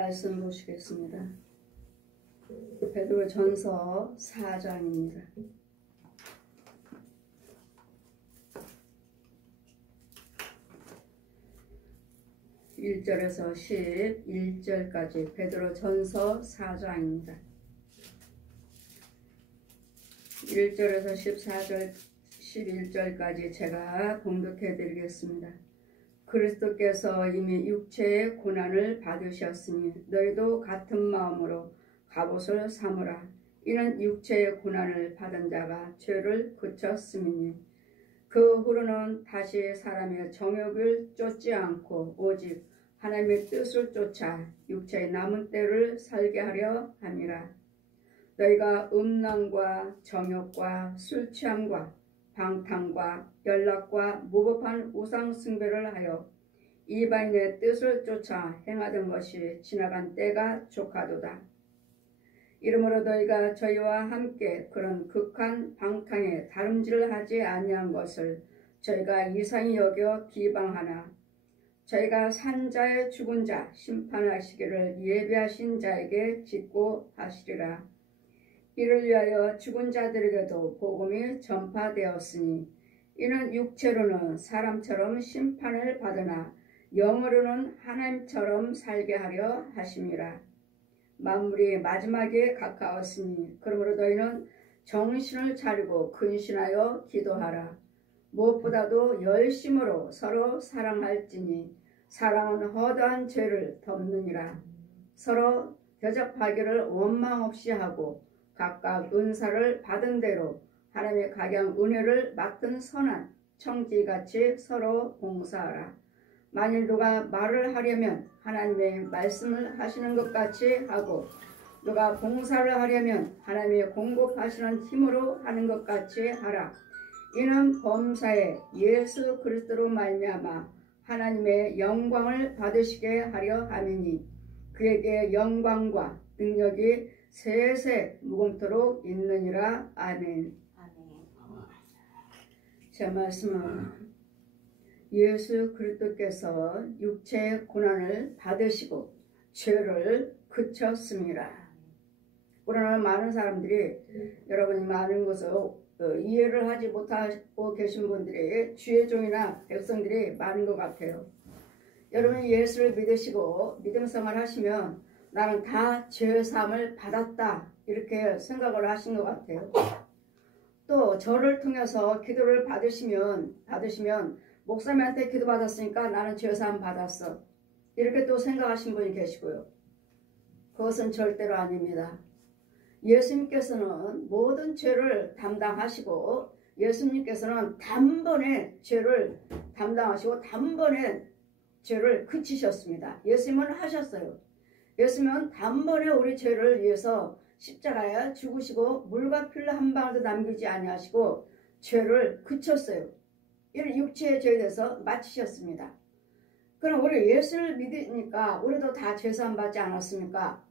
말씀 보시겠습니다. 베드로전서 4장입니다. 1절에서 11절까지 베드로전서 4장입니다. 1절에서 14절, 11절까지 제가 봉독해 드리겠습니다. 그리스도께서 이미 육체의 고난을 받으셨으니 너희도 같은 마음으로 갑옷을 삼으라. 이는 육체의 고난을 받은 자가 죄를 그쳤음이니 그 후로는 다시 사람의 정욕을 쫓지 않고 오직 하나님의 뜻을 쫓아 육체의 남은 때를 살게 하려 함이라. 너희가 음란과 정욕과 술 취함과 방탕과 연락과 무법한 우상 숭배를 하여 이방인의 뜻을 쫓아 행하던 것이 지나간 때가 족하도다. 이러므로 너희가 저희와 함께 그런 극한 방탕에 다름질을 하지 아니한 것을 저희가 이상히 여겨 비방하나 저희가 산 자의 죽은 자 심판하시기를 예비하신 자에게 짓고 하시리라. 이를 위하여 죽은 자들에게도 복음이 전파되었으니 이는 육체로는 사람처럼 심판을 받으나 영으로는 하나님처럼 살게 하려 하심이라. 만물이 마지막에 가까웠으니 그러므로 너희는 정신을 차리고 근신하여 기도하라. 무엇보다도 열심으로 서로 사랑할지니 사랑은 허다한 죄를 덮느니라. 서로 대접하기를 원망 없이 하고 각각 은사를 받은 대로 하나님의 각양 은혜를 맡은 선한 청지같이 서로 봉사하라. 만일 누가 말을 하려면 하나님의 말씀을 하시는 것 같이 하고 누가 봉사를 하려면 하나님의 공급하시는 힘으로 하는 것 같이 하라. 이는 범사에 예수 그리스도로 말미암아 하나님의 영광을 받으시게 하려 함이니 그에게 영광과 능력이 세세 무궁토록 있느니라. 아멘. 제 말씀은 예수 그리스도께서 육체의 고난을 받으시고 죄를 그쳤습니다. 오늘날 많은 사람들이 여러분이 많은 것을 이해를 하지 못하고 계신 분들이 주의 종이나 백성들이 많은 것 같아요. 여러분이 예수를 믿으시고 믿음생활 하시면 나는 다 죄사함을 받았다 이렇게 생각을 하신 것 같아요. 또 저를 통해서 기도를 받으시면 목사님한테 기도 받았으니까 나는 죄사함 받았어 이렇게 또 생각하신 분이 계시고요. 그것은 절대로 아닙니다. 예수님께서는 모든 죄를 담당하시고 예수님께서는 단번에 죄를 담당하시고 단번에 죄를 그치셨습니다. 예수님은 하셨어요. 예수님은 단번에 우리 죄를 위해서 십자가에 죽으시고 물과 피를 한 방울도 남기지 아니하시고 죄를 그쳤어요. 이런 육체의 죄에 대해서 마치셨습니다. 그럼 우리 예수를 믿으니까 우리도 다 죄사함 받지 않았습니까?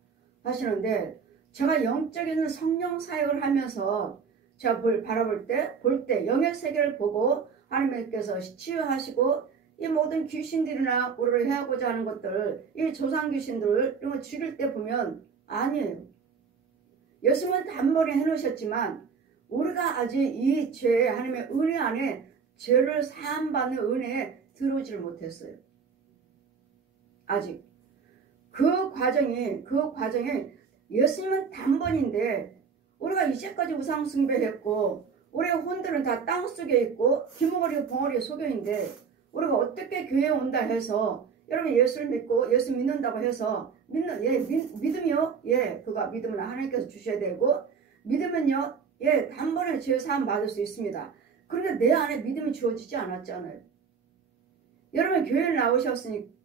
하시는데 제가 영적인 성령 사역을 하면서 제가 바라볼 때 영의 세계를 보고 하나님께서 치유하시고 이 모든 귀신들이나 우리를 해하고자 하는 것들 이 조상 귀신들을 이런 거 죽일 때 보면 아니에요. 예수님은 단번에 해놓으셨지만 우리가 아직 이 죄 하나님의 은혜 안에 죄를 사함받는 은혜에 들어오지를 못했어요. 아직 그 과정이 예수님은 단번인데 우리가 이제까지 우상 숭배했고 우리의 혼들은 다 땅속에 있고 기모거리 벙어리 속에 있는데 우리가 어떻게 교회에 온다 해서 여러분 예수를 믿고 예수 믿는다고 해서 믿음이요? 그가 믿음은 하나님께서 주셔야 되고 믿으면요 단번에 죄 사함 받을 수 있습니다. 그런데 내 안에 믿음이 주어지지 않았잖아요. 여러분 교회에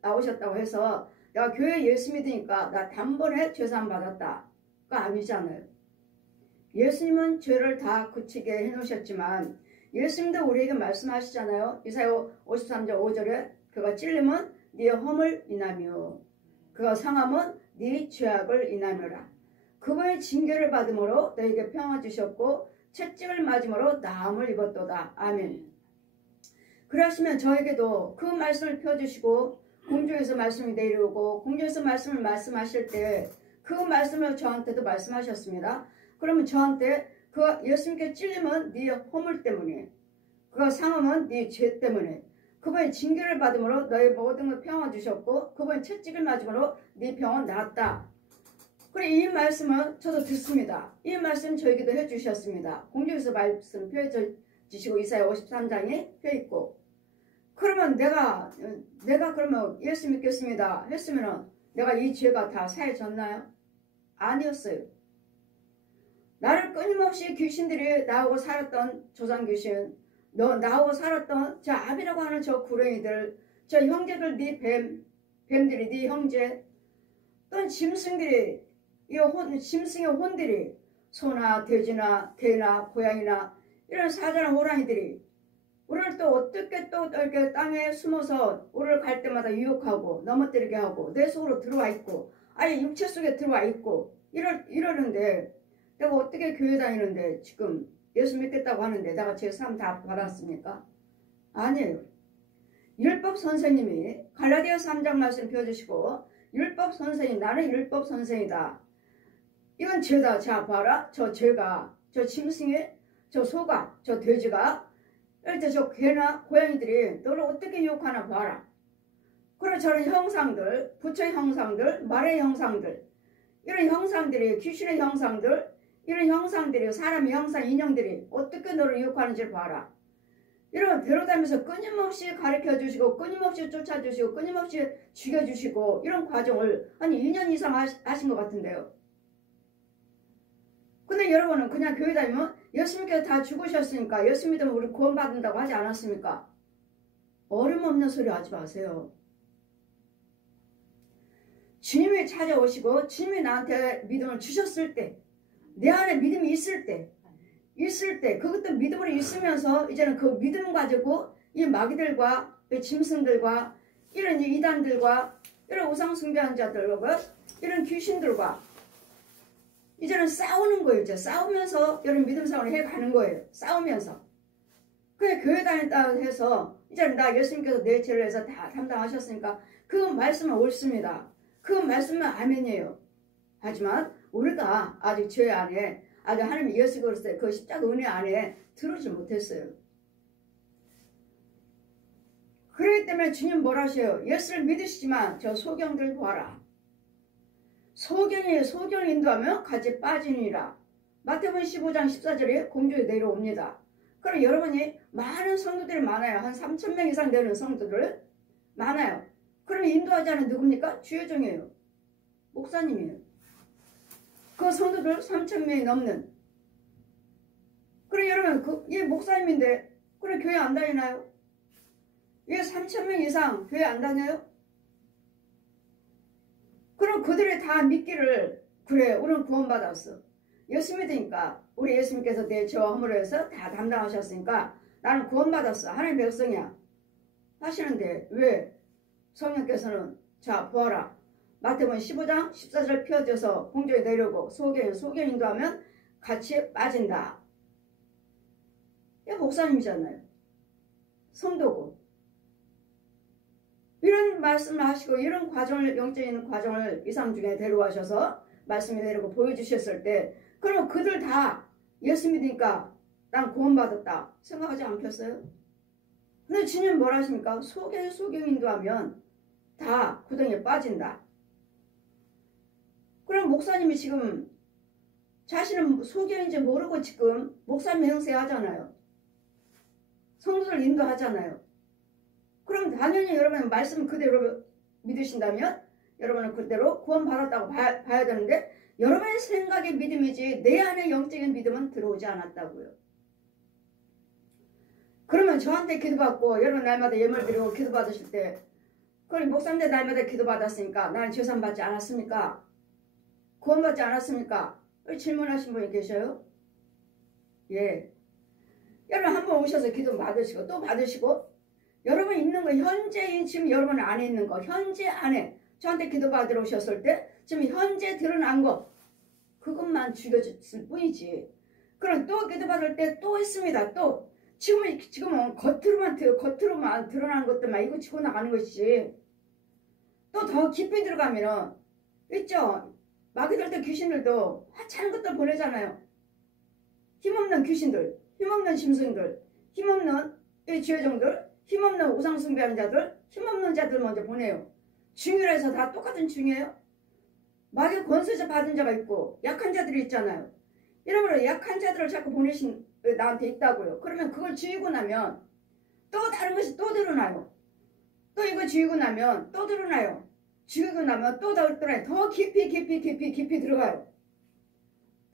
나오셨다고 해서 내가 교회에 예수 믿으니까 나 단번에 죄 사함 받았다가 아니잖아요. 예수님은 죄를 다 그치게 해놓으셨지만 예수님도 우리에게 말씀하시잖아요. 이사야 53장 5절에 그가 찔림은 네 허물 인하며 그가 상함은 네 죄악을 인하며라. 그분의 징계를 받음으로 너에게 평화 주셨고 채찍을 맞음으로 나음을 입었도다. 아멘. 그러시면 저에게도 그 말씀을 펴주시고 공중에서 말씀이 내려오고 공중에서 말씀을 말씀하실 때 그 말씀을 저한테도 말씀하셨습니다. 그러면 저한테 그 예수님께 찔림은 네 허물 때문에, 그 상함은 네 죄 때문에, 그분의 징계를 받음으로 너의 모든 걸 평화 주셨고 그분의 채찍을 맞음으로 네 병은 나았다. 그래, 이 말씀은 저도 듣습니다. 이 말씀 저에게도 해주셨습니다. 공중에서 말씀 펴져 주시고 이사야 53장에 펴있고, 그러면 내가 그러면 예수 믿겠습니다 했으면은 내가 이 죄가 다 사해졌나요? 아니었어요. 나를 끊임없이 귀신들이 나하고 살았던 조상 귀신, 나하고 살았던 저 아비라고 하는 저 구렁이들, 저 형제들, 네 뱀들이, 네 형제, 또 짐승들이, 짐승의 혼들이, 소나 돼지나 개나 고양이나 이런 사자나 호랑이들이 우리를 또 어떻게 또 이렇게 땅에 숨어서 우리를 갈 때마다 유혹하고 넘어뜨리게 하고 내 속으로 들어와 있고 아예 육체 속에 들어와 있고 이러는데, 내가 어떻게 교회 다니는데 지금 예수 믿겠다고 하는데 내가 제 삶 다 받았습니까? 아니에요. 율법 선생님이 갈라디아 3장 말씀 펴주시고, 율법 선생님, 나는 율법 선생이다. 이건 죄다. 자 봐라, 저 죄가, 저 짐승의, 저 소가, 저 돼지가, 저 개나 고양이들이 너를 어떻게 유혹하나 봐라. 그리고 저런 형상들, 부처의 형상들, 말의 형상들, 이런 형상들이, 귀신의 형상들, 이런 형상들이, 사람의 형상, 인형들이 어떻게 너를 유혹하는지를 봐라. 이런 데려다니면서 끊임없이 가르쳐주시고 끊임없이 쫓아주시고 끊임없이 죽여주시고 이런 과정을 한 2년 이상 하신 것 같은데요. 근데 여러분은 그냥 교회 다니면 예수님께서 다 죽으셨으니까 예수 믿으면 우리 구원받는다고 하지 않았습니까? 어림없는 소리 하지 마세요. 주님이 찾아오시고 주님이 나한테 믿음을 주셨을 때, 내 안에 믿음이 있을 때 그것도 믿음으로 있으면서 이제는 그 믿음 가지고 이 마귀들과 이 짐승들과 이런 이단들과 이런 우상숭배한 자들과 이런 귀신들과 이제는 싸우는 거예요. 이제 싸우면서 이런 믿음 생활을 해가는 거예요. 싸우면서. 그래, 교회 다녔다 해서 이제는 나 예수님께서 내 죄를 해서 다 담당하셨으니까 그 말씀은 옳습니다. 그 말씀은 아멘이에요. 하지만 우리가 아직 죄 안에, 아직 하나님 예수 그리스도의 그 십자가 은혜 안에 들어오지 못했어요. 그렇기 때문에 주님 뭐라 하셔요? 예수를 믿으시지만 저 소경들 보아라. 소경이 인도하면 같이 빠지니라. 마태복음 15장 14절에 공중에 내려옵니다. 그럼 여러분이 많은 성도들이 많아요. 한 3,000명 이상 되는 성도들 많아요. 그러면 인도하지 않은 누굽니까? 주의 종이에요. 목사님이에요. 그 성도들 3,000명이 넘는. 그래, 여러분, 얘 목사님인데, 그래, 교회 안 다니나요? 얘 3,000명 이상 교회 안 다녀요? 그럼 그들이 다 믿기를, 그래, 우리는 구원받았어. 예수 믿으니까, 우리 예수님께서 내 죄와 허물을 해서 다 담당하셨으니까 나는 구원받았어. 하나님 백성이야. 하시는데, 왜? 성령께서는, 자, 보아라. 마태복음 15장 14절 펴져서 공중에 내려오고 소경 인도하면 같이 빠진다. 이게 목사님이잖아요. 성도고. 이런 말씀을 하시고 이런 과정을, 영적인 과정을 이상 중에 데려와셔서 말씀이 내리고 보여주셨을 때, 그러면 그들 다 예수 믿으니까 난 구원받았다 생각하지 않겠어요? 근데 주님 뭐라 하십니까? 소경 인도하면 다 구덩이에 빠진다. 그럼 목사님이 지금 자신은 소경인지 모르고 지금 목사님 행세하잖아요. 성도들 인도하잖아요. 그럼 당연히 여러분 말씀 그대로 믿으신다면 여러분은 그대로 구원받았다고 봐야 되는데, 여러분의 생각의 믿음이지 내 안에 영적인 믿음은 들어오지 않았다고요. 그러면 저한테 기도받고 여러분 날마다 예물 드리고 기도받으실 때, 그럼 목사님들 날마다 기도받았으니까 나는 죄산 받지 않았습니까? 구원받지 않았습니까? 질문하신 분이 계셔요? 예. 여러분 한번 오셔서 기도 받으시고 또 받으시고, 여러분 있는 거, 현재인 지금 여러분 안에 있는 거, 현재 안에 저한테 기도 받으러 오셨을 때 지금 현재 드러난 거, 그것만 죽여줬을 뿐이지. 그럼 또 기도 받을 때 또 있습니다. 또 지금은 겉으로만 드러난 것들만 이거 치고 나가는 것이지. 또 더 깊이 들어가면은 있죠. 마귀들도 귀신들도 하찮은 것들 보내잖아요. 힘없는 귀신들, 힘없는 짐승들, 힘없는 이 죄종들, 힘없는 우상숭배하는 자들, 힘없는 자들 먼저 보내요. 중요해서 다 똑같은 중이에요. 마귀 권세자 받은 자가 있고 약한 자들이 있잖아요. 이러므로 약한 자들을 자꾸 보내신 나한테 있다고요. 그러면 그걸 쥐고 나면 또 다른 것이 또 드러나요. 또 이거 쥐고 나면 또 드러나요. 쥐고 나면 또 드러나요. 더 깊이 들어가요.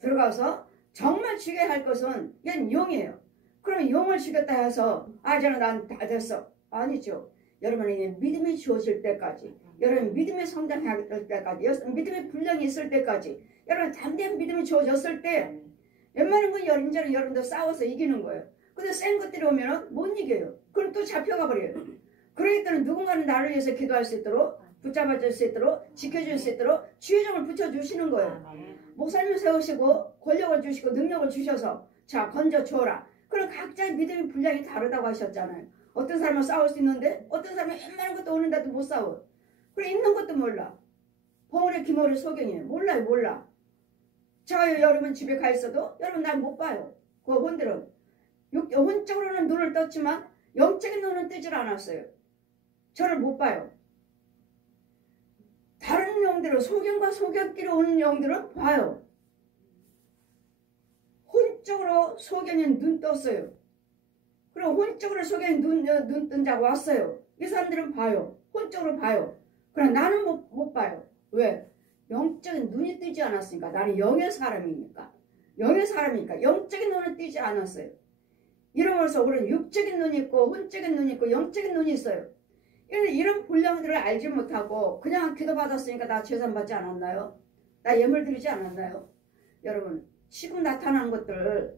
들어가서 정말 죽여야 할 것은 이건 영이에요. 그럼 영을 죽였다 해서 저는 난 다 됐어. 아니죠. 여러분에게 믿음이 주어질 때까지, 여러분 믿음의 성장할 때까지, 믿음의 분량이 있을 때까지, 여러분 담대한 믿음이 주어졌을 때 웬만한 건 이제는 여러분들 싸워서 이기는 거예요. 근데 센 것들이 오면은 못 이겨요. 그럼 또 잡혀가 버려요. 그러기 때문에 누군가는 나를 위해서 기도할 수 있도록, 붙잡아줄 수 있도록, 지켜줄 수 있도록 주의종을 붙여주시는 거예요. 목사님을 세우시고 권력을 주시고 능력을 주셔서 자 건져 주어라. 그럼 각자의 믿음의 분량이 다르다고 하셨잖아요. 어떤 사람은 싸울 수 있는데 어떤 사람은 웬만한 것도 오는데도 못 싸워. 그래 있는 것도 몰라. 봉우리 기모리 소경이에요. 몰라. 제가 여러분 집에 가 있어도 여러분 날 못 봐요. 그 혼들은 혼적으로는 눈을 떴지만 영적인 눈은 뜨질 않았어요. 저를 못 봐요. 다른 영들은 소경과 소경끼리 오는 영들은 봐요. 혼적으로 소경이 눈 떴어요. 그리고 혼적으로 소경이 눈 뜬 자가 왔어요. 이 사람들은 봐요. 혼적으로 봐요. 그러나 나는 못 봐요. 왜? 영적인 눈이 뜨지 않았으니까. 나는 영의 사람이니까. 영적인 눈은 뜨지 않았어요. 이러면서 우리는 육적인 눈이 있고 혼적인 눈이 있고 영적인 눈이 있어요. 이런 분량들을 알지 못하고 그냥 기도받았으니까 나 재산받지 않았나요? 나 예물 드리지 않았나요? 여러분 지금 나타난 것들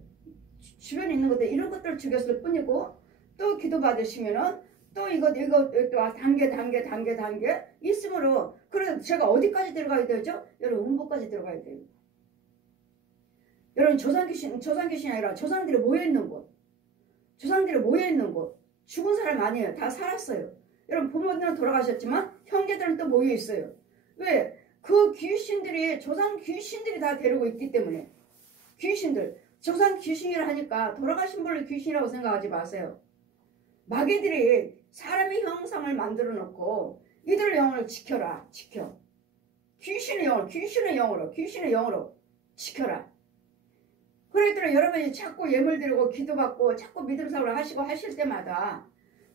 주변에 있는 것들 이런 것들을 죽였을 뿐이고 또 기도받으시면은 또 이거 또 단계 있으므로 그래서 제가 어디까지 들어가야 되죠? 여러분 음부까지 들어가야 돼요. 여러분 조상귀신이 아니라 조상들이 모여있는 곳 죽은 사람 아니에요. 다 살았어요. 여러분 부모님은 돌아가셨지만 형제들은 또 모여있어요. 왜? 그 귀신들이 조상 귀신들이 다 데리고 있기 때문에 귀신들 조상 귀신이라 하니까 돌아가신 분을 귀신이라고 생각하지 마세요. 마귀들이 사람의 형상을 만들어 놓고 이들의 영을 지켜라. 귀신의 영으로 지켜라. 그랬더니 여러분이 자꾸 예물 드리고 기도받고 자꾸 믿음 사고를 하시고 하실 때마다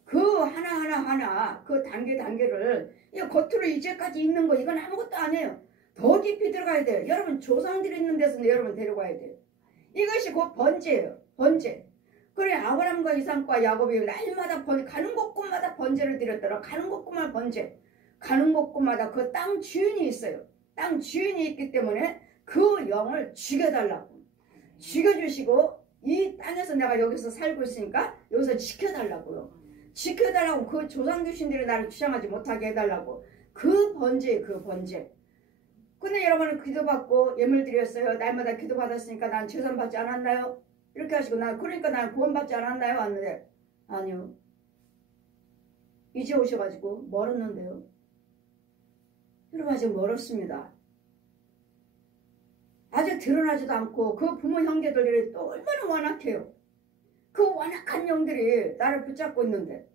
그 하나 그 단계를 겉으로 이제까지 있는 거 이건 아무것도 아니에요. 더 깊이 들어가야 돼요. 여러분 조상들이 있는 데서 여러분 데려가야 돼요. 이것이 곧 번제예요. 그래 아브라함과 이삭과 야곱이 날마다 가는 곳곳마다 번제를 드렸더라. 가는 곳곳마다 번제. 가는 곳곳마다 그 땅 주인이 있어요. 땅 주인이 있기 때문에 그 영을 죽여달라고. 죽여주시고 이 땅에서 내가 여기서 살고 있으니까 여기서 지켜달라고요. 지켜달라고 그 조상 귀신들이 나를 주장하지 못하게 해달라고. 그 번제. 근데 여러분은 기도받고 예물 드렸어요. 날마다 기도받았으니까 난 재산받지 않았나요? 이렇게 하시고 그러니까 난 구원받지 않았나요? 왔는데 아니요. 이제 오셔가지고 멀었는데요. 여러분 아직 멀었습니다. 아직 드러나지도 않고 그 부모 형제들이 또 얼마나 완악해요. 그 완악한 영들이 나를 붙잡고 있는데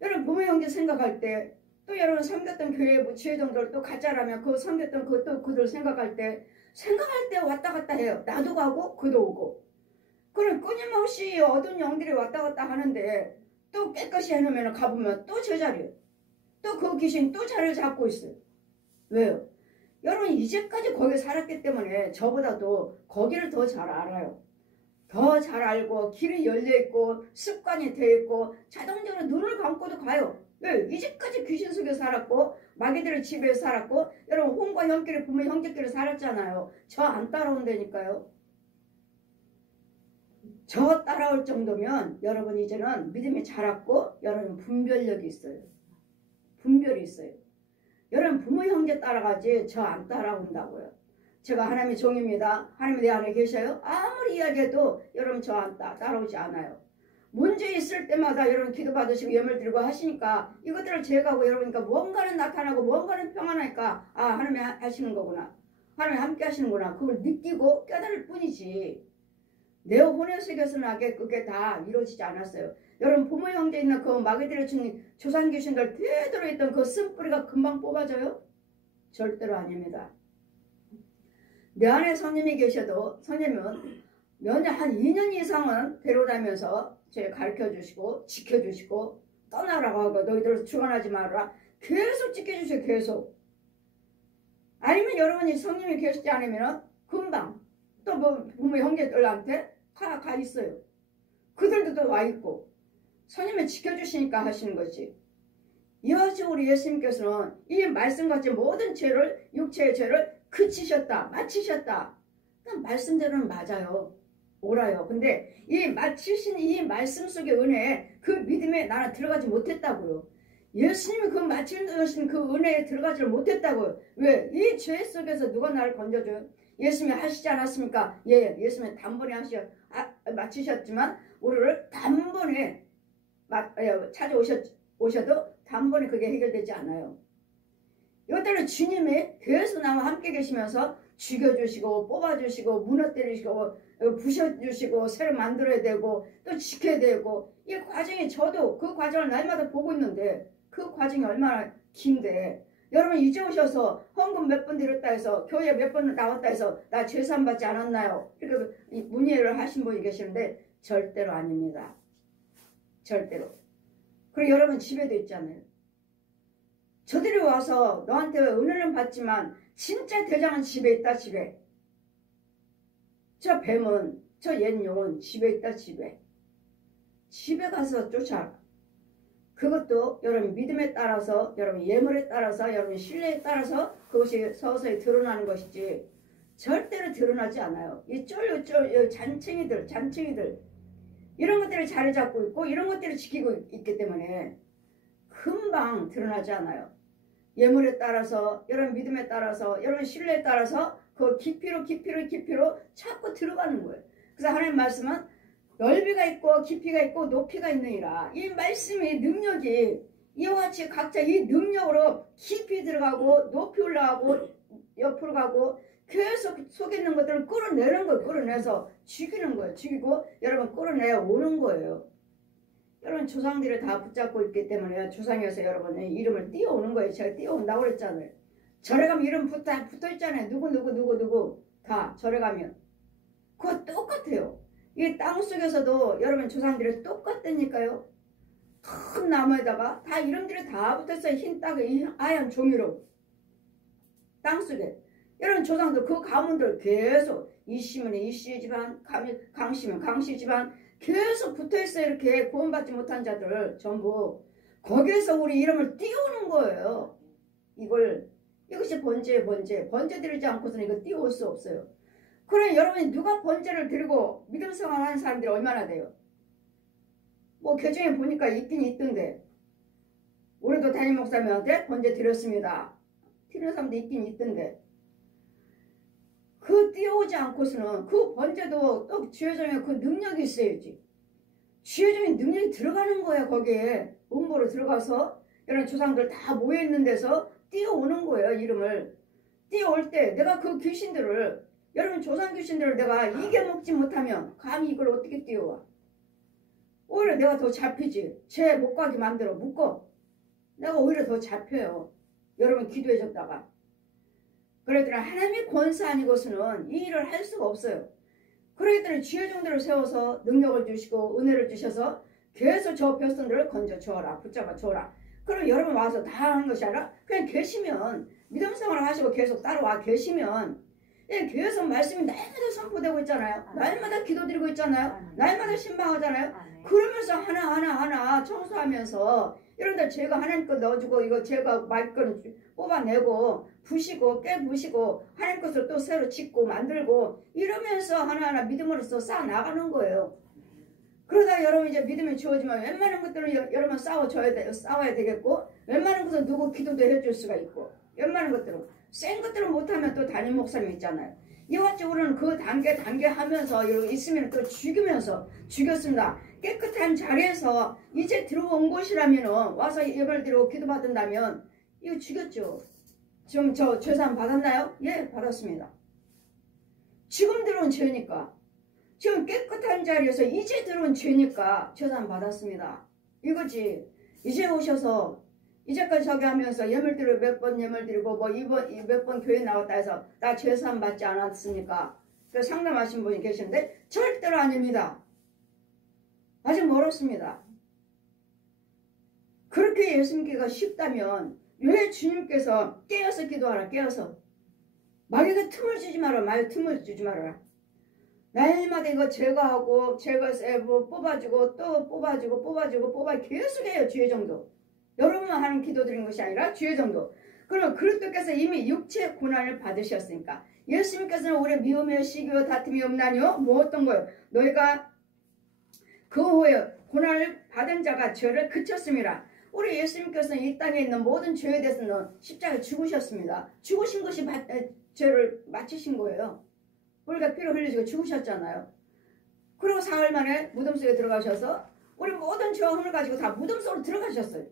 여러분 부모 형제 생각할 때 또 여러분 섬겼던 교회 지혜종들 또 가짜라면 그 섬겼던 그들 생각할 때 왔다 갔다 해요. 나도 가고 그도 오고. 그럼 끊임없이 어두운 영들이 왔다 갔다 하는데 또 깨끗이 해놓으면 가보면 또 저 자리에 또 그 귀신 또 자리를 잡고 있어요. 왜요? 여러분 이제까지 거기 살았기 때문에 저보다도 거기를 더 잘 알아요. 더 잘 알고 길이 열려있고 습관이 되어있고 자동적으로 눈을 감고도 가요. 왜? 이제까지 귀신 속에 살았고 마귀들의 집에 살았고 여러분 혼과 형끼리 부모 형제끼리 살았잖아요. 저 안 따라온다니까요. 저 따라올 정도면 여러분 이제는 믿음이 자랐고 여러분 분별력이 있어요. 분별이 있어요. 여러분 부모 형제 따라가지 저 안 따라온다고요. 제가 하나님의 종입니다. 하나님이 내 안에 계셔요. 아무리 이야기해도 여러분 저 안 따라오지 않아요. 문제 있을 때마다 여러분 기도 받으시고 예물 드리고 하시니까 이것들을 제거하고 여러분이니까 뭔가는 나타나고 뭔가는 평안하니까 아 하나님이 하시는 거구나. 하나님이 함께 하시는구나. 그걸 느끼고 깨달을 뿐이지. 내 혼의 속에서는 하게 그게 다 이루어지지 않았어요. 여러분 부모 형제 있는 그 마귀들의 준 조상 귀신들 대대로 있던 그 쓴뿌리가 금방 뽑아져요? 절대로 아닙니다. 내 안에 성님이 계셔도 성님은 몇 년, 한 2년 이상은 데려다면서 제 가르쳐 주시고 지켜 주시고 떠나라고 하고 너희들 주관하지 말아라. 계속 지켜주세요. 계속. 아니면 여러분이 성님이 계시지 않으면 금방 또 뭐 부모 형제들한테 가 있어요. 그들도 또 와 있고 성님이 지켜주시니까 하시는 거지. 이와 같이 우리 예수님께서는 이 말씀같이 모든 죄를 육체의 죄를 그치셨다. 마치셨다. 말씀대로는 맞아요. 옳아요. 근데 이 마치신 이 말씀 속의 은혜에 그 믿음에 나는 들어가지 못했다고요. 예수님이 그 마치신 그 은혜에 들어가지 못했다고요. 왜? 이 죄 속에서 누가 나를 건져줘요? 예수님이 하시지 않았습니까? 예, 예수님이 단번에 마치셨지만 우리를 단번에 찾아오셔도 단번에 그게 해결되지 않아요. 이것들은 주님이 계속 나와 함께 계시면서 죽여주시고 뽑아주시고 무너뜨리시고 부셔주시고 새로 만들어야 되고 또 지켜야 되고 이 과정이 저도 그 과정을 날마다 보고 있는데 그 과정이 얼마나 긴데 여러분 이제 오셔서 헌금 몇 번 드렸다 해서 교회 몇 번 나왔다 해서 나 죄산 받지 않았나요? 이렇게 문의를 하신 분이 계시는데 절대로 아닙니다. 절대로. 그리고 여러분 집에도 있잖아요. 저들이 와서 너한테 은혜는 받지만 진짜 대장은 집에 있다. 집에. 저 뱀은 저 옛용은 집에 있다. 집에 가서 쫓아. 그것도 여러분 믿음에 따라서 여러분 예물에 따라서 여러분 신뢰에 따라서 그것이 서서히 드러나는 것이지 절대로 드러나지 않아요. 이 잔챙이들 이런 것들을 자리 잡고 있고 이런 것들을 지키고 있기 때문에 금방 드러나지 않아요. 예물에 따라서 여러분 믿음에 따라서 여러분 신뢰에 따라서 그 깊이로 자꾸 들어가는 거예요. 그래서 하나님 말씀은 넓이가 있고 깊이가 있고 높이가 있느니라. 이 말씀의 능력이 이와 같이 각자 이 능력으로 깊이 들어가고 높이 올라가고 옆으로 가고 계속 속에 있는 것들을 끌어내는 거예요. 끌어내서 죽이는 거예요. 죽이고 여러분 끌어내어 오는 거예요. 여러분 조상들을 다 붙잡고 있기 때문에 조상에서 여러분의 이름을 띄워오는 거예요. 제가 띄워온다고 그랬잖아요. 절에 가면 이름 붙어있잖아요. 누구 다 절에 가면. 그거 똑같아요. 이 땅속에서도 여러분 조상들이 똑같다니까요. 큰 나무에다가 다 이름들이 다 붙어있어요. 흰 땅에 하얀 종이로. 땅속에. 여러분 조상들 그 가문들 계속 이씨면 이씨 집안 강씨면 강씨 집안 계속 붙어있어요. 이렇게 구원받지 못한 자들 전부. 거기에서 우리 이름을 띄우는 거예요. 이것이 번제예요. 번제 드리지 않고서는 이거 띄울 수 없어요. 그럼 여러분이 누가 번제를 드리고 믿음 생활하는 사람들이 얼마나 돼요? 뭐 교정에 보니까 있긴 있던데 우리도 담임 목사님한테 번제 드렸습니다. 드리는 사람도 있긴 있던데 그 띄우지 않고서는 그 번제도 또 주여정에 그 능력이 있어야지. 주여정의 능력이 들어가는 거야. 거기에 음보로 들어가서 이런 조상들 다 모여있는 데서 띄워오는 거예요. 이름을 띄워올 때 내가 그 귀신들을 여러분 조상 귀신들을 내가 이겨먹지 못하면 감히 이걸 어떻게 띄워와. 오히려 내가 더 잡히지. 죄 못 가게 만들어 묶어. 내가 오히려 더 잡혀요. 여러분 기도해줬다가. 그랬더니 하나님의 권세 아니고서는 이 일을 할 수가 없어요. 그랬더니 주여정들을 세워서 능력을 주시고 은혜를 주셔서 계속 저 백성들을 건져 주어라. 붙잡아 주어라. 그럼 여러분 와서 다 하는 것이 아니라 그냥 계시면 믿음 생활을 하시고 계속 따라와 계시면 계속 말씀이 날마다 선포되고 있잖아요. 날마다 기도드리고 있잖아요. 날마다 신방하잖아요. 그러면서 하나 청소하면서 이런데 제가 하나님 것 넣어주고 이거 제가 말 거는 뽑아내고 부시고 깨부시고 하나님 것을 또 새로 짓고 만들고 이러면서 하나하나 믿음으로써 쌓아나가는 거예요. 그러다 여러분 이제 믿음이 주어지면 웬만한 것들은 여러분 싸워야 되겠고 웬만한 것은 누구 기도도 해줄 수가 있고 웬만한 것들은 센 것들을 못하면 또 담임 목사님 있잖아요. 이같이 우리는 그 단계 하면서 이렇게 있으면 또 죽였습니다. 깨끗한 자리에서 이제 들어온 곳이라면 와서 예배를 드리고 기도받는다면 이거 죽였죠. 지금 저 죄사함 받았나요? 예, 받았습니다. 지금 들어온 죄니까, 지금 깨끗한 자리에서 이제 들어온 죄니까 죄사함 받았습니다. 이거지. 이제 오셔서 이제까지 저기 하면서 예물 드리고 몇 번 예물 드리고 뭐 이번 몇 번 교회 나왔다 해서 나 죄사함 받지 않았습니까? 그 상담하신 분이 계시는데 절대로 아닙니다. 아직 멀었습니다. 그렇게 예수 믿기가 쉽다면 왜 주님께서 깨어서 기도하라, 깨어서. 말에게 틈을 주지 마라, 말 틈을 주지 말아라. 날마다 이거 제거하고 제거해서 뽑아주고 또 뽑아주고 계속 해요. 주의 정도. 여러분만 하는 기도 드린 것이 아니라 주의 정도. 그럼 그리스도께서 이미 육체의 고난을 받으셨으니까 예수님께서는 우리 미움이요 시기요 다툼이 없나니요? 뭐 어떤 거요? 너희가 그 후에 고난을 받은 자가 죄를 그쳤음이라. 우리 예수님께서는 이 땅에 있는 모든 죄에 대해서는 십자가에 죽으셨습니다. 죽으신 것이 죄를 마치신 거예요. 우리가 피를 흘리시고 죽으셨잖아요. 그리고 사흘 만에 무덤 속에 들어가셔서 우리 모든 죄와 흠을 가지고 다 무덤 속으로 들어가셨어요.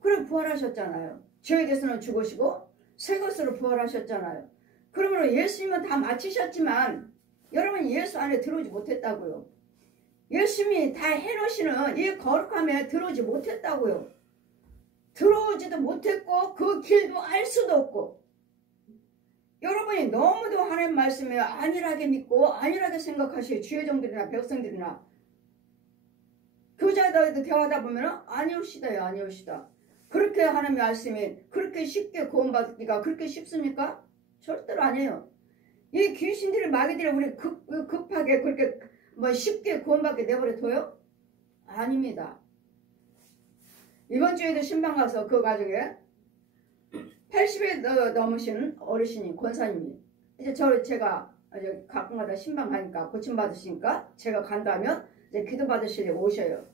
그리고 부활하셨잖아요. 죄에 대해서는 죽으시고 새 것으로 부활하셨잖아요. 그러므로 예수님은 다 마치셨지만 여러분 예수 안에 들어오지 못했다고요. 예수님이 다 해놓으시는 이 거룩함에 들어오지 못했다고요. 들어오지도 못했고 그 길도 알 수도 없고, 여러분이 너무도 하나님 말씀에 안일하게 믿고 안일하게 생각하시고 주의 종들이나 백성들이나 교자들도 대화하다 보면 아니오시다요, 아니오시다. 그렇게 하나님 말씀이 그렇게 쉽게 구원받기가 그렇게 쉽습니까? 절대로 아니에요. 이 귀신들이 마귀들이 우리 급하게 그렇게 쉽게 구원받게 내버려둬요? 아닙니다. 이번 주에도 신방 가서 그 가족에 80에 넘으신 어르신이 권사님이 이제 제가 이제 가끔가다 신방 가니까 고침 받으시니까 제가 간다면 이제 기도 받으시려고 오셔요.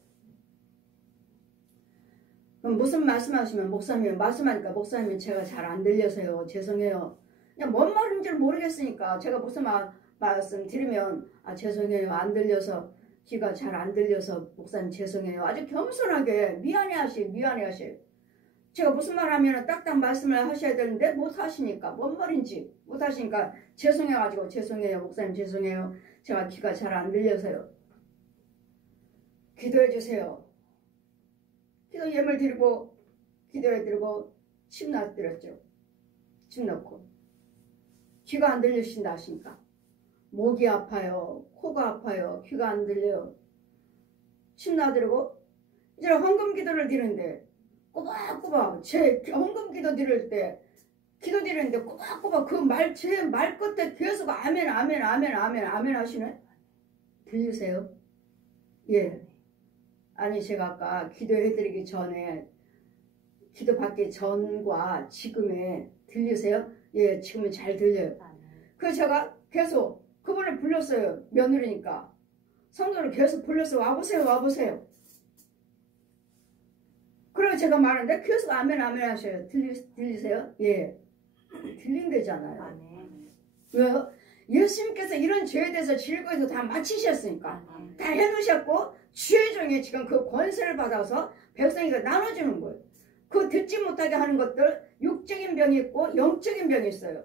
그럼 무슨 말씀하시면 목사님 말씀하니까 목사님이 제가 잘 안 들려서요, 죄송해요. 그냥 뭔 말인지 모르겠으니까 제가 무슨 말씀 드리면 죄송해요, 안 들려서, 귀가 잘 안 들려서 목사님 죄송해요. 아주 겸손하게 미안해하시. 제가 무슨 말 하면 딱딱 말씀을 하셔야 되는데 못 하시니까, 뭔 말인지 못 하시니까 죄송해가지고 죄송해요, 목사님 죄송해요. 제가 귀가 잘 안 들려서요. 기도해 주세요. 기도 예물 드리고 기도해 드리고 침 놔드렸죠. 침 넣고 귀가 안 들리신다 하시니까 목이 아파요, 코가 아파요, 귀가 안 들려요. 침 놔드리고 이제 헌금 기도를 드리는데 꼬박꼬박 제 헌금 기도 드릴 때 꼬박꼬박 제 말 끝에 계속 아멘 하시네. 들리세요? 예. 아니 제가 아까 기도해드리기 전에 기도받기 전과 지금에 들리세요? 예, 지금은 잘 들려요. 그래서 제가 계속 그분을 불렀어요. 며느리니까 성도를 계속 불러서 와보세요. 그리고 제가 말하는데 계속 아멘 하셔요. 들리세요? 예, 들린대잖아요. 왜요? 예수님께서 이런 죄에 대해서 질거에서 다 마치셨으니까 다 해놓으셨고 주의 종에 지금 그 권세를 받아서 백성에게 나눠주는 거예요. 그 듣지 못하게 하는 것들, 육적인 병이 있고 영적인 병이 있어요.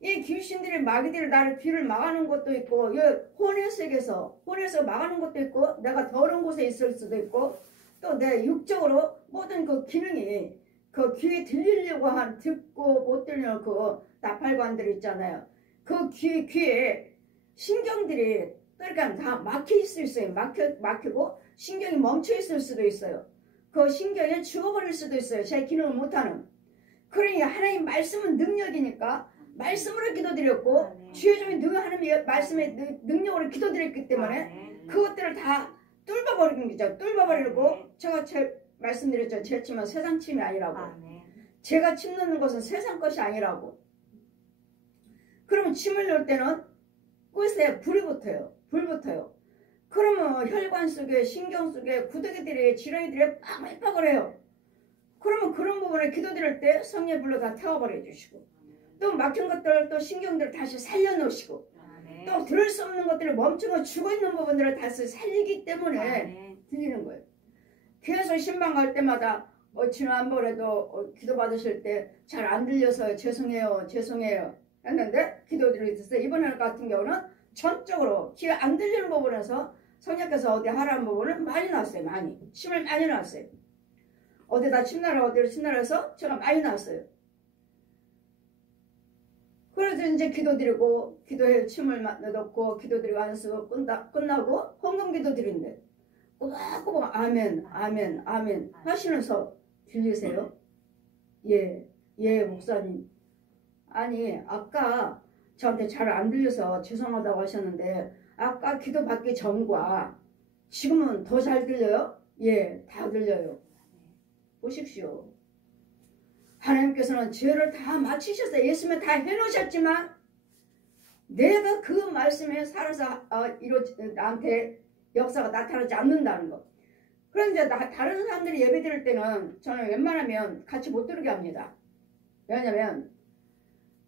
이 귀신들이 마귀들이 나를 귀를 막아놓은 것도 있고 혼외색에서 막아놓은 것도 있고 내가 더러운 곳에 있을 수도 있고 또 내 육적으로 모든 그 기능이 그 귀에 들리려고 듣고 못 들리는 그 나팔관들 있잖아요. 그 귀에 신경들이 그러니까 다 막혀 있을 수 있어요. 막히고 신경이 멈춰 있을 수도 있어요. 그 신경이 죽어버릴 수도 있어요. 제 기능을 못하는. 그러니 하나님 말씀은 능력이니까 말씀으로 기도드렸고 주의 종이 하나님의 말씀의 능력으로 기도드렸기 때문에 그것들을 다 뚫어버리는 거죠. 뚫어버리고 제가 말씀드렸죠. 제 침은 세상 침이 아니라고. 제가 침 넣는 것은 세상 것이 아니라고. 그러면 침을 넣을 때는 끝에 불이 붙어요. 불 붙어요. 그러면 혈관 속에 신경 속에 구더기들이 지렁이들이 빡빡거려요. 그러면 그런 부분에 기도드릴 때 성령의 불로 다 태워버려 주시고 또 막힌 것들 또 신경들을 다시 살려놓으시고 네. 또 들을 수 없는 것들을 멈추고 죽어있는 부분들을 다시 살리기 때문에 네. 들리는 거예요. 계속 신방 갈 때마다 지난번에도 기도 받으실 때 잘 안 들려서 죄송해요 죄송해요 했는데 기도드리고 있었어요. 이번 같은 경우는 전적으로 귀 안 들리는 부분에서 성령께서 어디 하라는 부분을 많이 나왔어요. 많이 침을 많이 나왔어요. 어디다 침나라 어디로 침나라 해서 제가 많이 나왔어요. 그래서 이제 기도드리고 기도해 침을 넣고 기도드리고 안수 끝나고 헌금 기도 드린대. 꼬박꼬박 아멘 아멘 아멘 하시면서 들리세요? 예 목사님. 아니 아까 저한테 잘 안 들려서 죄송하다고 하셨는데 아까 기도 받기 전과 지금은 더 잘 들려요? 예, 다 들려요. 보십시오. 하나님께서는 죄를 다 마치셨어요. 예수님은 다 해놓으셨지만 내가 그 말씀에 살아서 나한테 역사가 나타나지 않는다는 거. 그런데 다른 사람들이 예배 드릴 때는 저는 웬만하면 같이 못 들게 합니다. 왜냐면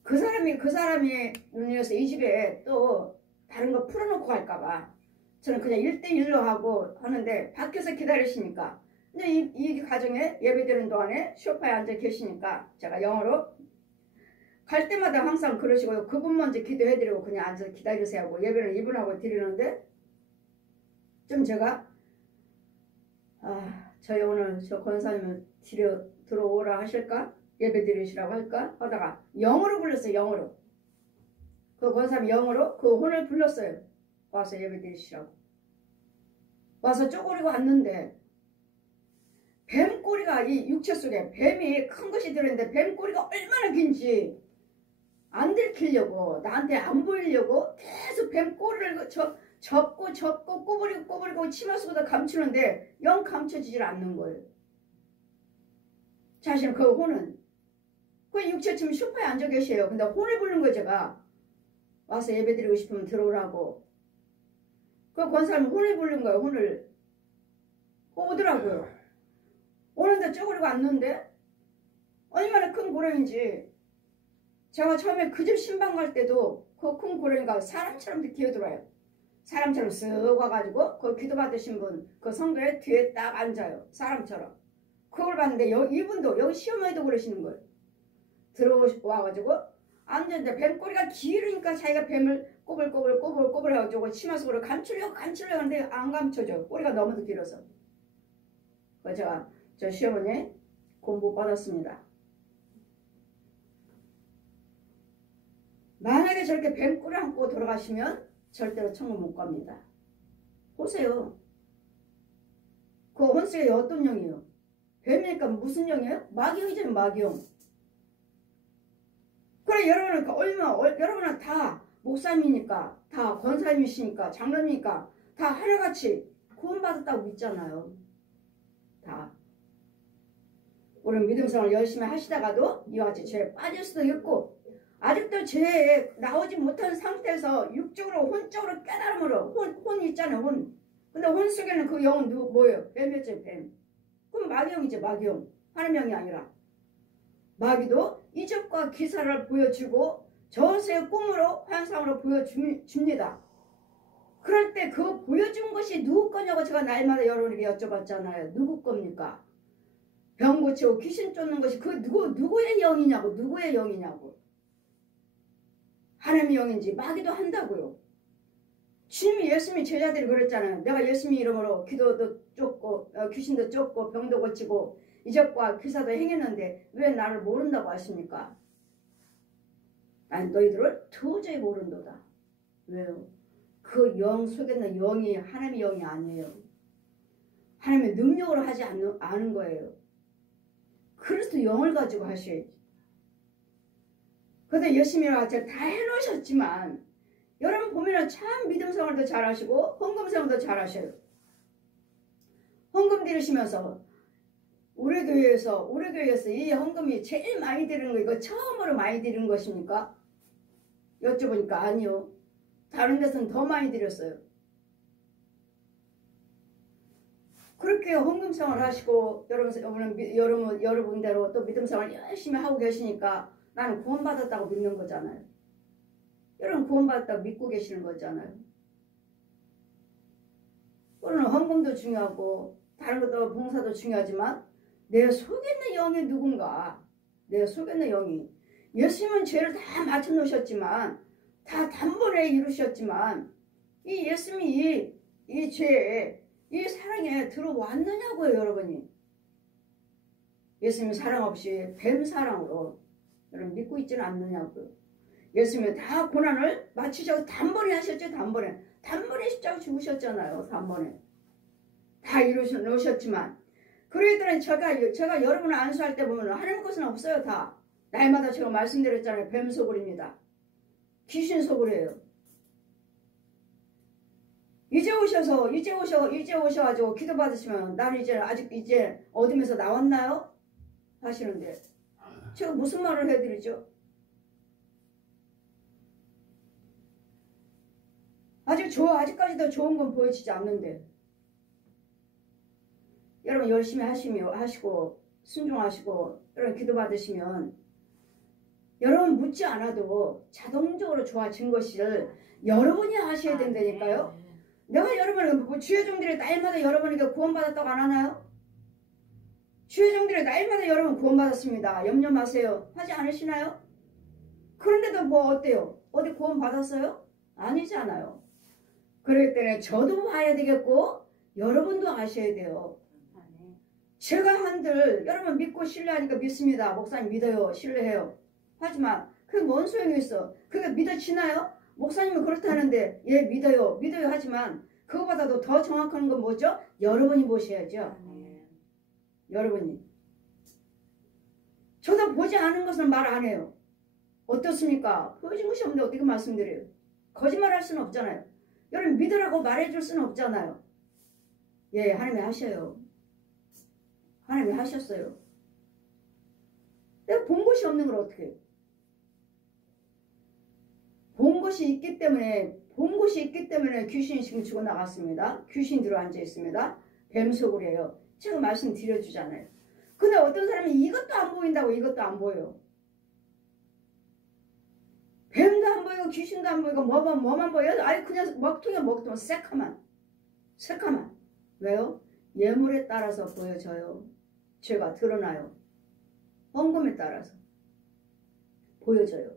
그 사람이 눈에서 이 집에 또 다른 거 풀어놓고 갈까봐 저는 그냥 1대1로 하고 하는데 밖에서 기다리시니까 근데 이 가정에 예배드리는 동안에 소파에 앉아 계시니까 제가 영어로 갈 때마다 항상 그러시고요. 그분 먼저 기도해드리고 그냥 앉아서 기다리세요 하고 예배는 이분하고 드리는데 좀 제가 저희 오늘 저 권사님을 들어오라 하실까? 예배 드리시라고 할까? 하다가 영어로 불렀어요. 영어로. 그 권사님이 영어로 그 혼을 불렀어요. 와서 예배 드리시라고. 와서 쪼그리고 앉는데 뱀꼬리가 이 육체 속에 뱀이 큰 것이 들어있는데 뱀꼬리가 얼마나 긴지 안 들키려고 나한테 안 보이려고 계속 뱀꼬리를 접고 꼬부리고 치마 속에다 감추는데 영 감춰지질 않는 거예요. 자신은 그 혼은 그 육체쯤 소파에 앉아 계셔요. 근데 혼을 부른 거예요. 제가 와서 예배 드리고 싶으면 들어오라고. 그 권사님 혼을 부른 거예요. 혼을 오더라고요. 오는데 쪼그리고 앉는데 얼마나 큰 고랭인지 제가 처음에 그 집 신방 갈 때도 그 큰 고랭이가 사람처럼 기어들어요. 사람처럼 쓱 와가지고 그 기도 받으신 분 그 성도의 뒤에 딱 앉아요. 사람처럼. 그걸 봤는데 이분도 여기 시어머니도 그러시는 거예요. 들어와가지고 앉았는데 뱀꼬리가 길으니까 자기가 뱀을 꼬불꼬불 해가지고 치마 속으로 감추려고 하는데 안 감춰져. 꼬리가 너무 길어서. 그래서 제가 저 시어머니 공부 받았습니다. 만약에 저렇게 뱀꼬리 안고 돌아가시면 절대로 천국 못 갑니다. 보세요. 그 혼수가 어떤 영이에요? 뱀이니까 무슨 영이에요? 마귀영이잖아요. 마귀영. 그래 여러분은 다 목사님이니까 다 권사님이시니까 장로니까 다 하나같이 구원받았다고 믿잖아요. 다. 우리 믿음생활 열심히 하시다가도 이와 같이 죄에 빠질 수도 있고 아직도 죄에 나오지 못한 상태에서 육적으로 혼적으로 깨달음으로 혼 있잖아요. 혼. 근데 혼 속에는 그 영은 뭐예요? 뱀이었죠. 뱀. 그럼 마귀영이죠. 마귀영. 하나님영이 아니라. 마귀도 이적과 기사를 보여주고 저수의 꿈으로 환상으로 보여줍니다. 그럴 때 그 보여준 것이 누구 거냐고 제가 날마다 여러분에게 여쭤봤잖아요. 누구 겁니까? 병 고치고 귀신 쫓는 것이 그 누구의 영이냐고. 누구의 영이냐고. 하나님의 영인지 마귀도 한다고요. 주님이 예수님이 제자들이 그랬잖아요. 내가 예수님 이름으로 기도도 쫓고 귀신도 쫓고 병도 고치고 이적과 기사도 행했는데 왜 나를 모른다고 하십니까? 난 너희들을 도저히 모른도다. 왜요? 그 영 속에 있는 영이 하나님의 영이 아니에요. 하나님의 능력으로 하지 않은 거예요. 그리스도 영을 가지고 하셔야지. 그런데 열심히라 제가 다 해놓으셨지만 여러분 보면은 참 믿음 생활도 잘하시고 헌금 생활도 잘하셔요. 헌금 드리시면서 우리 교회에서 이 헌금이 제일 많이 드리는 거 이거 처음으로 많이 드리는 것입니까? 여쭤보니까 아니요. 다른 데서는 더 많이 드렸어요. 그렇게 헌금 생활 하시고 여러분대로 또 믿음 생활 열심히 하고 계시니까 나는 구원받았다고 믿는 거잖아요. 여러분 구원받았다고 믿고 계시는 거잖아요. 오늘 헌금도 중요하고 다른 것도 봉사도 중요하지만 내 속에 있는 영이 누군가, 내 속에 있는 영이 예수님은 죄를 다 맞춰 놓으셨지만 다 단번에 이루셨지만 이 예수님이 이 죄에 이 사랑에 들어왔느냐고요. 여러분이 예수님이 사랑 없이 뱀 사랑으로 여러분 믿고 있지는 않느냐고요. 예수님이 다 고난을 마치셔서 단번에 하셨죠. 단번에 십자가 죽으셨잖아요. 단번에 다 이루셨지만 그러더니 제가 여러분을 안수할 때 보면 하나님 것은 없어요. 다 날마다 제가 말씀드렸잖아요. 뱀 소굴입니다. 귀신 소굴이에요. 이제 오셔가지고 기도 받으시면 나는 이제 어둠에서 나왔나요? 하시는데 제가 무슨 말을 해드리죠? 아직까지도 좋은 건 보여지지 않는데 여러분 열심히 하시고 순종하시고 여러분 기도 받으시면 여러분 묻지 않아도 자동적으로 좋아진 것을 여러분이 하셔야 된다니까요. 내가 여러분 주의 종들이 날마다 여러분에게 구원받았다고 안 하나요? 주의 종들이 날마다 여러분 구원받았습니다. 염려 마세요. 하지 않으시나요? 그런데도 뭐 어때요? 어디 구원받았어요? 아니잖아요. 그렇기 때문에 저도 봐야 되겠고 여러분도 아셔야 돼요. 제가 한들 여러분 믿고 신뢰하니까 믿습니다. 목사님 믿어요. 신뢰해요. 하지만 그게 뭔 소용이 있어? 그게 믿어지나요? 목사님은 그렇다는데 예 믿어요. 믿어요 하지만 그거보다도 더 정확한 건 뭐죠? 여러분이 보셔야죠. 여러분이. 저도 보지 않은 것은 말 안 해요. 어떻습니까? 보여준 것이 없는데 어떻게 말씀드려요? 거짓말할 수는 없잖아요. 여러분 믿으라고 말해줄 수는 없잖아요. 예 하나님이 하셔요. 하나님이 하셨어요. 내가 본 것이 없는 걸 어떻게 해요? 본 것이 있기 때문에 귀신이 지금 죽어나갔습니다. 귀신 들어앉아 있습니다. 뱀속으로요. 제가 말씀드려주잖아요. 근데 어떤 사람이 이것도 안 보인다고 이것도 안 보여요. 뱀도 안 보이고 귀신도 안 보이고 뭐만 보여요? 아예 그냥 먹통에 새카만. 왜요? 예물에 따라서 보여져요. 죄가 드러나요. 헌금에 따라서 보여져요.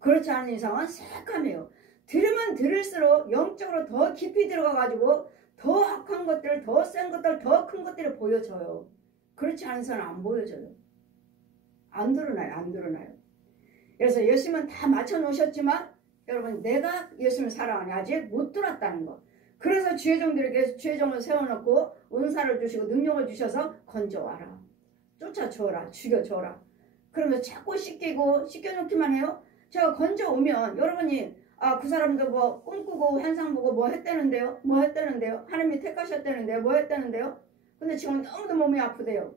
그렇지 않은 이상은 새카매요. 들으면 들을수록 영적으로 더 깊이 들어가가지고 더 악한 것들, 더 센 것들, 더 큰 것들이 보여져요. 그렇지 않은 이상은 안 보여져요. 안 드러나요. 그래서 예수님은 다 맞춰놓으셨지만 여러분 내가 예수님을 사랑하니 아직 못 들었다는 거. 그래서 주의종들에게 주의종을 세워놓고 은사를 주시고 능력을 주셔서 건져와라. 쫓아줘라. 죽여줘라. 그러면 자꾸 씻겨놓기만 해요. 제가 건져오면 여러분이 그 사람도 뭐 꿈꾸고 환상 보고 뭐 했다는데요. 하나님이 택하셨다는데요. 뭐 했다는데요. 근데 지금 너무도 몸이 아프대요.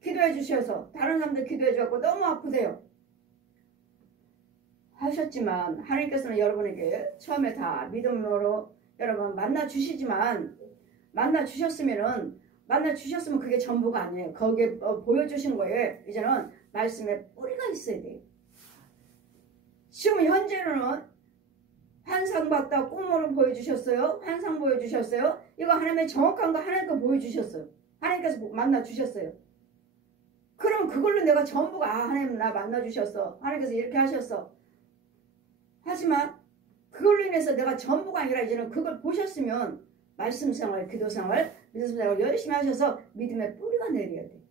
기도해 주셔서 다른 사람들 기도해 주고 너무 아프대요. 하셨지만 하나님께서는 여러분에게 처음에 다 믿음으로 여러분 만나 주셨으면 그게 전부가 아니에요. 거기에 보여주신 거에 이제는 말씀에 뿌리가 있어야 돼요. 지금 현재로는 환상 봤다 꿈으로 보여주셨어요. 환상 보여주셨어요. 이거 하나님의 정확한 거 하나님 거 보여주셨어요. 하나님께서 만나 주셨어요. 그럼 그걸로 내가 전부가 하나님 나 만나 주셨어. 하나님께서 이렇게 하셨어. 하지만 그걸로 인해서 내가 전부가 아니라 이제는 그걸 보셨으면 말씀 생활, 기도 생활, 믿음 생활 열심히 하셔서 믿음의 뿌리가 내려야 돼.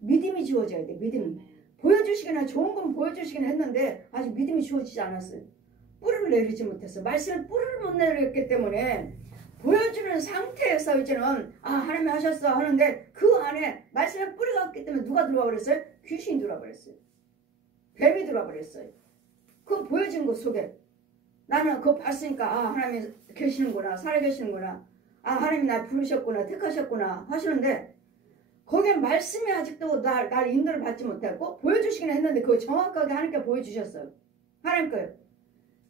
믿음이 주어져야 돼. 믿음이. 보여주시기나 좋은 건 보여주시긴 했는데 아직 믿음이 주어지지 않았어요. 뿌리를 내리지 못했어. 말씀의 뿌리를 못 내렸기 때문에 보여주는 상태에서 이제는 하나님이 하셨어 하는데 그 안에 말씀의 뿌리가 없기 때문에 누가 들어와 버렸어요? 귀신이 들어와 버렸어요. 뱀이 들어와 버렸어요. 그거 보여진 것 속에 나는 그거 봤으니까 하나님이 계시는구나. 살아계시는구나. 하나님이 날 부르셨구나. 택하셨구나 하시는데 거기에 말씀이 아직도 날 인도를 받지 못했고 보여주시긴 했는데 그거 정확하게 하나님께 보여주셨어요. 하나님 거예요.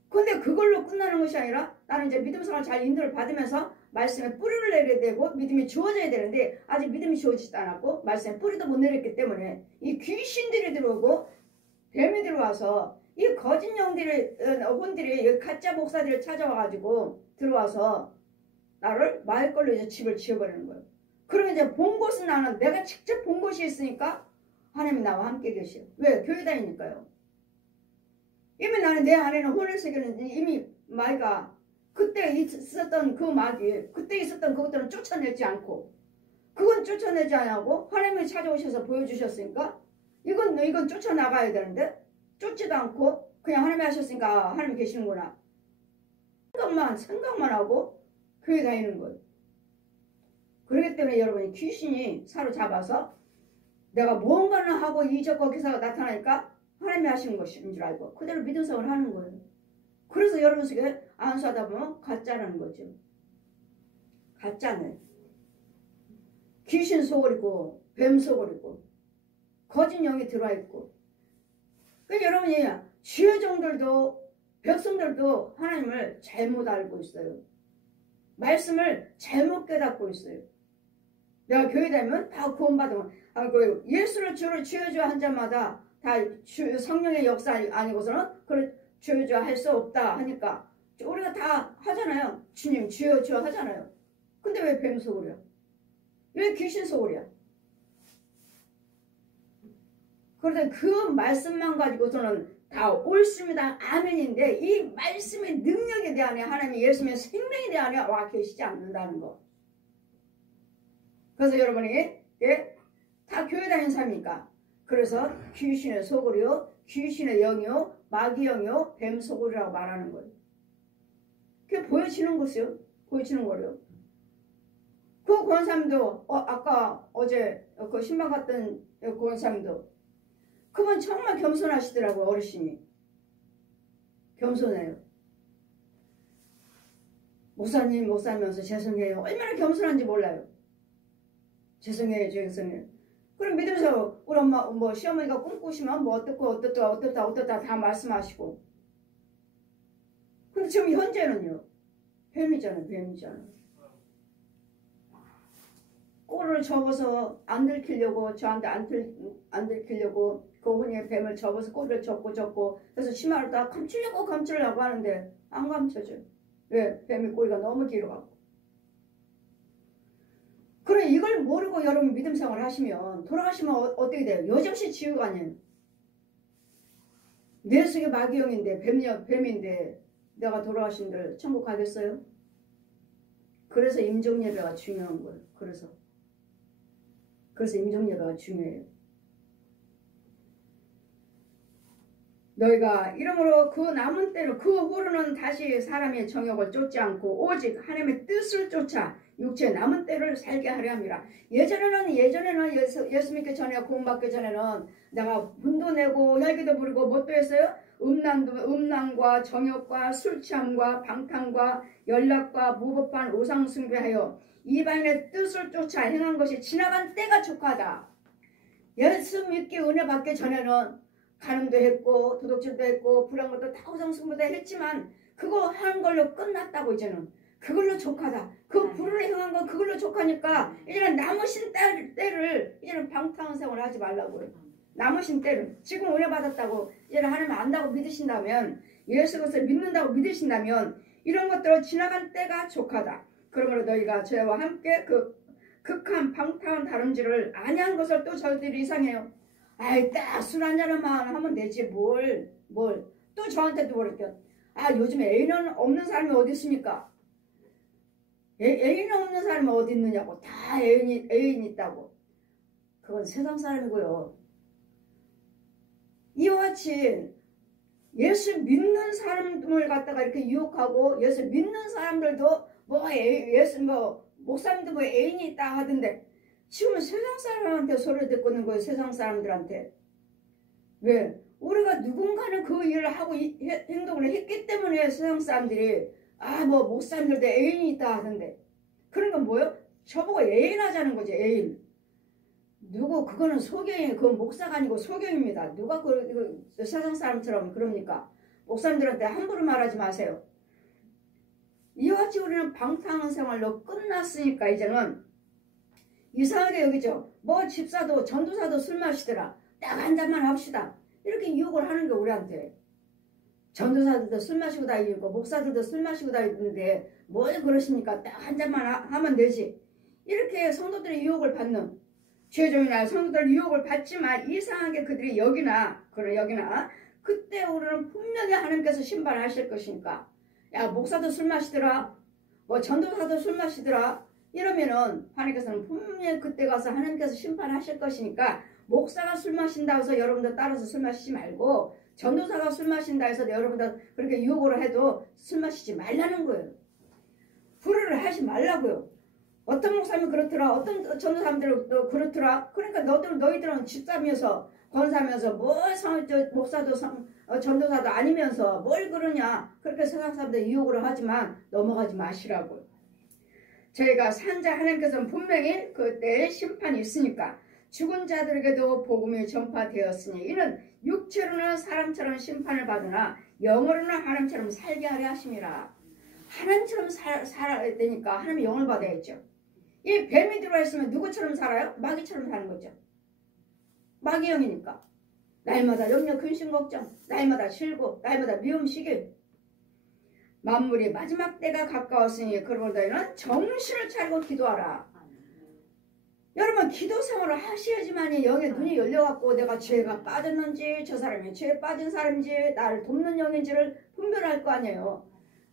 근데 그걸로 끝나는 것이 아니라 나는 이제 믿음 생활 잘 인도를 받으면서 말씀에 뿌리를 내려야 되고 믿음이 주어져야 되는데 아직 믿음이 주어지지도 않았고 말씀에 뿌리도 못 내렸기 때문에 이 귀신들이 들어오고 뱀이 들어와서 이 거짓 영들이 혼들이 가짜 목사들을 찾아와가지고 들어와서 나를 말걸로 이제 집을 지어버리는 거예요. 그러면 이제 본 곳은 나는 내가 직접 본 곳이 있으니까 하나님이 나와 함께 계셔. 왜? 교회 다니니까요. 이미 나는 내 안에는 혼을 새기는 이미 마이가 그때 있었던 그 마귀 그때 있었던 그것들은 쫓아내지 않고 그건 쫓아내지 않고 하나님이 찾아오셔서 보여주셨으니까 이건 쫓아나가야 되는데 쫓지도 않고 그냥 하나님이 하셨으니까 하나님이 계시는구나. 생각만 하고 교회 다니는 거예요. 그렇기 때문에 여러분이 귀신이 사로잡아서 내가 무언가를 하고 이적과 기사가 나타나니까 하나님이 하시는 것인 줄 알고 그대로 믿음 생활을 하는 거예요. 그래서 여러분 속에 안수하다 보면 가짜라는 거죠. 가짜네. 귀신 속을이고 뱀 속을이고 거짓 영이 들어와 있고. 그러니까 여러분이 지혜종들도 백성들도 하나님을 잘못 알고 있어요. 말씀을 잘못 깨닫고 있어요. 내가 교회 다니면 다 구원받으면 예수를 주로 주여주어 한 자마다 다 성령의 역사 아니고서는 그걸 주여주어 할 수 없다 하니까 우리가 다 하잖아요. 주님 주여주어 하잖아요. 근데 왜 뱀 속으려? 왜 귀신 속으려? 그런데 그 말씀만 가지고서는 다 옳습니다. 아멘인데 이 말씀의 능력에 대한 하나님의 예수님의 생명에 대한 와 계시지 않는다는 거. 그래서 여러분이 다 교회 다니는 사람이니까 그래서 귀신의 속으려 귀신의 영이요 마귀 영이요 뱀 속으리라고 말하는 거예요. 그게 보여지는 것이요. 보여지는 거예요. 그 권사님도 아까 어제 그 신방 갔던 권사님도 그분 정말 겸손하시더라고요. 어르신이 겸손해요. 목사님면서 죄송해요. 얼마나 겸손한지 몰라요. 죄송해요. 그럼 믿으면서 우리 엄마 시어머니가 꿈꾸시면 어떻다 다 말씀하시고. 근데 지금 현재는요. 뱀이잖아요. 꼴을 접어서 안 들키려고 저한테 안 들키려고 그분이 뱀을 접어서 꼴을 접고 그래서 치마를 다 감추려고 하는데 안 감춰져. 왜? 뱀의 꼬리가 너무 길어갖고. 그래 이걸 모르고 여러분 믿음 생활을 하시면 돌아가시면 어떻게 돼요? 여정시 지옥 아니에요. 내 속에 마귀영인데 뱀인데 내가 돌아가신들 천국 가겠어요? 그래서 임종예배가 중요한 거예요. 그래서 임종예배가 중요해요. 너희가 이러므로 그 남은 때로 그 후로는 다시 사람의 정욕을 쫓지 않고 오직 하나님의 뜻을 쫓아 육체의 남은 때를 살게 하려 함이라. 예전에는 예수 믿기 전에 구원받기 전에는 내가 분도 내고 혈기도 부리고 뭣도 했어요? 음란과 정욕과 술취함과 방탕과 연락과 무법한 우상 숭배하여 이방인의 뜻을 쫓아 행한 것이 지나간 때가 족하다. 예수 믿기 은혜 받기 전에는 간음도 했고 도둑질도 했고 불한 것도 다 우상 숭배도 했지만 그거 하는 걸로 끝났다고. 이제는 그걸로 족하다. 그 불을 행한 건 그걸로 족하니까 이제는 남으신 때를 이제는 방탕한 생활을 하지 말라고요. 남으신 때를 지금 은혜 받았다고 이제는 하나님 안다고 믿으신다면 예수 그리스도를 믿는다고 믿으신다면 이런 것들을 지나간 때가 족하다. 그러므로 너희가 저희와 함께 그 극한 방탕한 다름질을 아니한 것을 또 저희들이 이상해요. 아이 딱 술 한잔만 하면 되지 뭘 또 저한테도 그랬죠. 요즘에 애인은 없는 사람이 어디 있습니까? 애인 없는 사람이 어디 있느냐고. 다 애인 있다고. 그건 세상 사람이고요. 이와 같이 예수 믿는 사람을 갖다가 이렇게 유혹하고 예수 믿는 사람들도 목사님도 애인이 있다 하던데 지금은 세상 사람한테 소리를 듣고 있는 거예요. 세상 사람들한테. 왜? 우리가 누군가는 그 일을 하고 행동을 했기 때문에 세상 사람들이 목사님들도 애인이 있다 하던데 그런 건 뭐예요? 저보고 애인하자는 거지. 애인. 그거는 소경이에요. 그건 목사가 아니고 소경입니다. 누가 그 세상 사람처럼 그럽니까? 목사님들한테 함부로 말하지 마세요. 이와 같이 우리는 방탕한 생활로 끝났으니까 이제는 이상하게 여기죠. 집사도 전도사도 술 마시더라. 딱 한 잔만 합시다. 이렇게 유혹을 하는 게 우리한테. 전도사들도 술 마시고 다니고 목사들도 술 마시고 다니는데 뭘 그러십니까? 딱 한 잔만 하면 되지. 이렇게 성도들의 유혹을 받는 최종이나 성도들 유혹을 받지만 이상하게 그들이 여기나 그때 우리는 분명히 하나님께서 심판하실 것이니까 야 목사도 술 마시더라 뭐 전도사도 술 마시더라 이러면은 하나님께서는 분명히 그때 가서 하나님께서 심판하실 것이니까 목사가 술 마신다고 해서 여러분들 따라서 술 마시지 말고 전도사가 술 마신다 해서 여러분들 그렇게 유혹을 해도 술 마시지 말라는 거예요. 불효를 하지 말라고요. 어떤 목사님은 그렇더라. 어떤 전도사님들은 그렇더라. 그러니까 너희들은 집사면서 권사면서 목사도 전도사도 아니면서 뭘 그러냐. 그렇게 세상 사람들 유혹을 하지만 넘어가지 마시라고요. 저희가 산자 하나님께서는 분명히 그때의 심판이 있으니까 죽은 자들에게도 복음이 전파되었으니 이는 육체로는 사람처럼 심판을 받으나 영으로는 하나님처럼 살게 하려 하심이라. 하나님처럼 살아야 되니까 하나님의 영을 받아야죠. 이 뱀이 들어있으면 누구처럼 살아요? 마귀처럼 사는 거죠. 마귀 영이니까. 날마다 염려 근심 걱정, 날마다 실고, 날마다 미움 시기. 만물이 마지막 때가 가까웠으니 그러므로 너희는 정신을 차리고 기도하라. 여러분 기도 생활을 하셔야지만이 영의 눈이 열려갖고 내가 죄가 빠졌는지 저 사람이 죄에 빠진 사람인지 나를 돕는 영인지를 분별할 거 아니에요.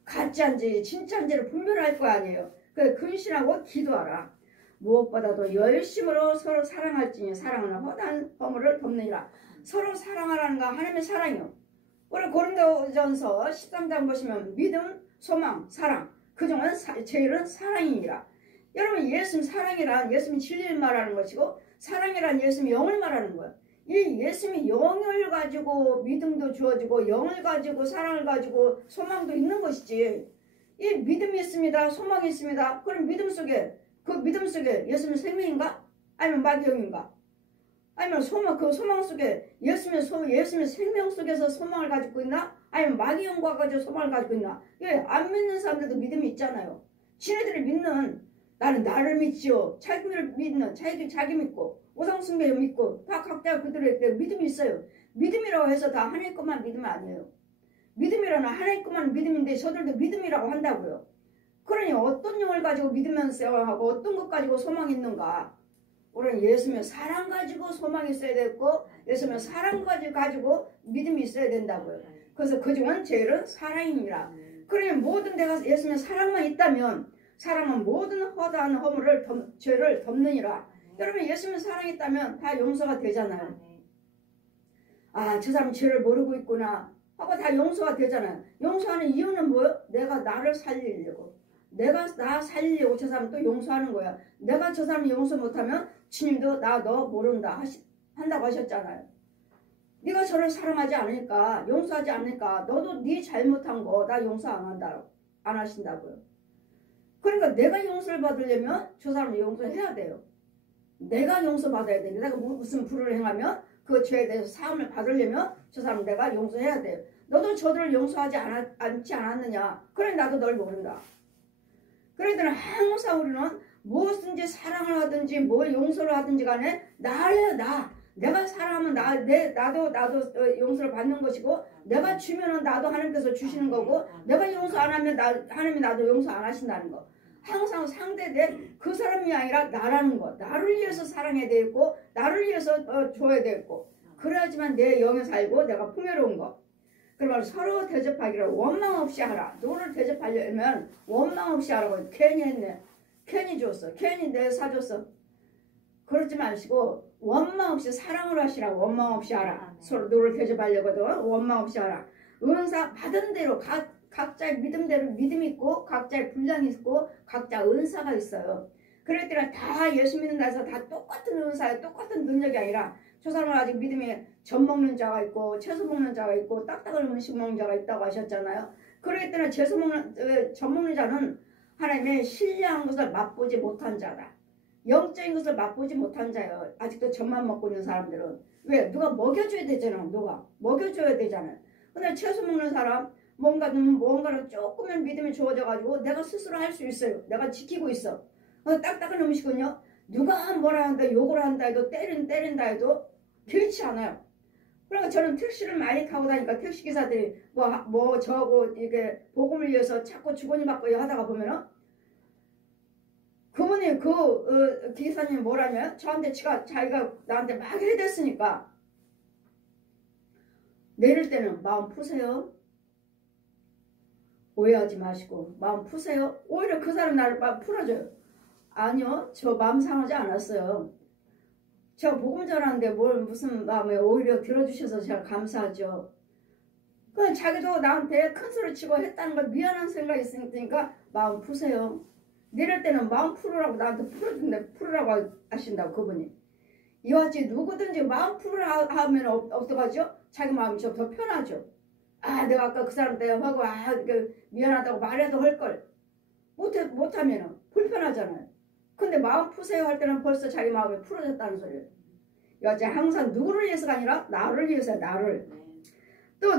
가짜인지 진짜인지를 분별할 거 아니에요. 그래서 근신하고 기도하라. 무엇보다도 열심으로 서로 사랑할지니 사랑은 허다한 허물을 덮느니라. 서로 사랑하라는 거 하나님의 사랑이요. 우리 고린도전서 13장 보시면 믿음, 소망, 사랑 그중은 제일은 사랑이니라. 여러분 예수님 사랑이란 예수님이 진리를 말하는 것이고 사랑이란 예수님이 영을 말하는 거예요. 이 예수님이 영을 가지고 믿음도 주어지고 영을 가지고 사랑을 가지고 소망도 있는 것이지. 이 믿음이 있습니다. 소망이 있습니다. 그럼 그 믿음 속에 예수님의 생명인가? 아니면 마귀영인가? 아니면 그 소망 속에 예수님의 생명 속에서 소망을 가지고 있나? 아니면 마귀영과 가지고 소망을 가지고 있나? 안 믿는 사람들도 믿음이 있잖아요. 지네들이 믿는 나는 나를 믿지요. 자기를 믿는 자기 믿고 우상숭배 믿고 다 각자 그들의 믿음이 있어요. 믿음이라고 해서 다 하나님 것만 믿으면 아니에요. 믿음이라는 하나님 것만 믿음인데 저들도 믿음이라고 한다고요. 그러니 어떤 영을 가지고 믿으면서 하고 어떤 것 가지고 소망이 있는가? 우리는 예수님의 사랑 가지고 소망이 있어야 되고 예수님의 사랑 가지고 믿음이 있어야 된다고요. 그래서 그중은 제일은 사랑이니라. 그러니 모든 데가 예수님의 사랑만 있다면 사랑은 모든 허다한 허물을 죄를 덮느니라. 여러분 예수님의 사랑이 있다면 다 용서가 되잖아요. 아, 저 사람 죄를 모르고 있구나 하고 다 용서가 되잖아요. 용서하는 이유는 뭐예요? 내가 나를 살리려고. 내가 나 살리려고 저 사람 또 용서하는 거야. 내가 저 사람 용서 못하면 주님도 나 너 모른다 한다고 하셨잖아요. 네가 저를 사랑하지 않으니까 용서하지 않으니까 너도 네 잘못한 거 나 용서 안 하신다고요. 그러니까 내가 용서를 받으려면 저 사람을 용서해야 돼요. 내가 용서받아야 돼요. 내가 무슨 불을 행하면 그 죄에 대해서 사함을 받으려면 저 사람 내가 용서해야 돼요. 너도 저들을 용서하지 않지 않았느냐? 그래 나도 널 모른다. 그러니까 항상 우리는 무엇든지 사랑을 하든지 뭘 용서를 하든지 간에 나예요. 내가 사랑하면 나도 용서를 받는 것이고 내가 주면은 나도 하나님께서 주시는 거고 내가 용서 안 하면 하나님이 나도 용서 안 하신다는 거. 항상 상대된 그 사람이 아니라 나라는 거. 나를 위해서 사랑해야 되고 나를 위해서 줘야 되고 그래야지만 내 영에 살고 내가 풍요로운 거. 그러면 서로 대접하기를 원망 없이 하라. 너를 대접하려면 원망 없이 하라고. 괜히 했네. 괜히 줬어. 괜히 내 사줬어. 그러지 마시고 원망 없이 사랑으로 하시라고. 원망 없이 하라. 서로 너를 대접하려거든. 원망 없이 하라. 은사 받은 대로 각자의 믿음대로 믿음이 있고 각자의 분량이 있고 각자 은사가 있어요. 그럴 때는 다 예수 믿는다 해서 다 똑같은 은사에 똑같은 능력이 아니라 저 사람은 아직 믿음에 젖 먹는 자가 있고 채소 먹는 자가 있고 딱딱한 음식 먹는 자가 있다고 하셨잖아요. 그럴 때는 젖 먹는 자는 하나님의 신령한 것을 맛보지 못한 자다. 영적인 것을 맛보지 못한 자예요. 아직도 젖만 먹고 있는 사람들은. 왜? 누가 먹여줘야 되잖아. 누가 먹여줘야 되잖아요. 근데 채소 먹는 사람 뭔가를 조금은 믿음이 주어져가지고 내가 스스로 할 수 있어요. 내가 지키고 있어. 딱딱한 음식은요. 누가 뭐라 한다 욕을 한다 해도 때린다 해도 개의치 않아요. 그러니까 저는 택시를 많이 타고 다니까 택시 기사들이 뭐 저거 이게 복음을 위해서 자꾸 주거니 받고 하다가 보면은 그분이 기사님이 뭐라냐? 저한테 자기가 나한테 막 해댔으니까 내릴 때는 마음 푸세요. 오해하지 마시고 마음 푸세요. 오히려 그 사람 나를 막 풀어줘요. 아니요, 저 마음 상하지 않았어요. 제가 복음 전하는데 무슨 마음에 오히려 들어주셔서 제가 감사하죠. 그 자기도 나한테 큰 소리 치고 했다는 걸 미안한 생각이 있으니까 마음 푸세요. 내릴 때는 마음 풀으라고 나한테 풀으라고 하신다고 그분이. 이같이 누구든지 마음 풀으라 하면 어떡하죠? 자기 마음이 좀 더 편하죠. 아, 내가 아까 그 사람한테 하고 미안하다고 말해도 할걸. 못하면 불편하잖아요. 근데 마음 푸세요 할 때는 벌써 자기 마음이 풀어졌다는 소리예요. 이같이 항상 누구를 위해서가 아니라 나를 위해서 나를. 또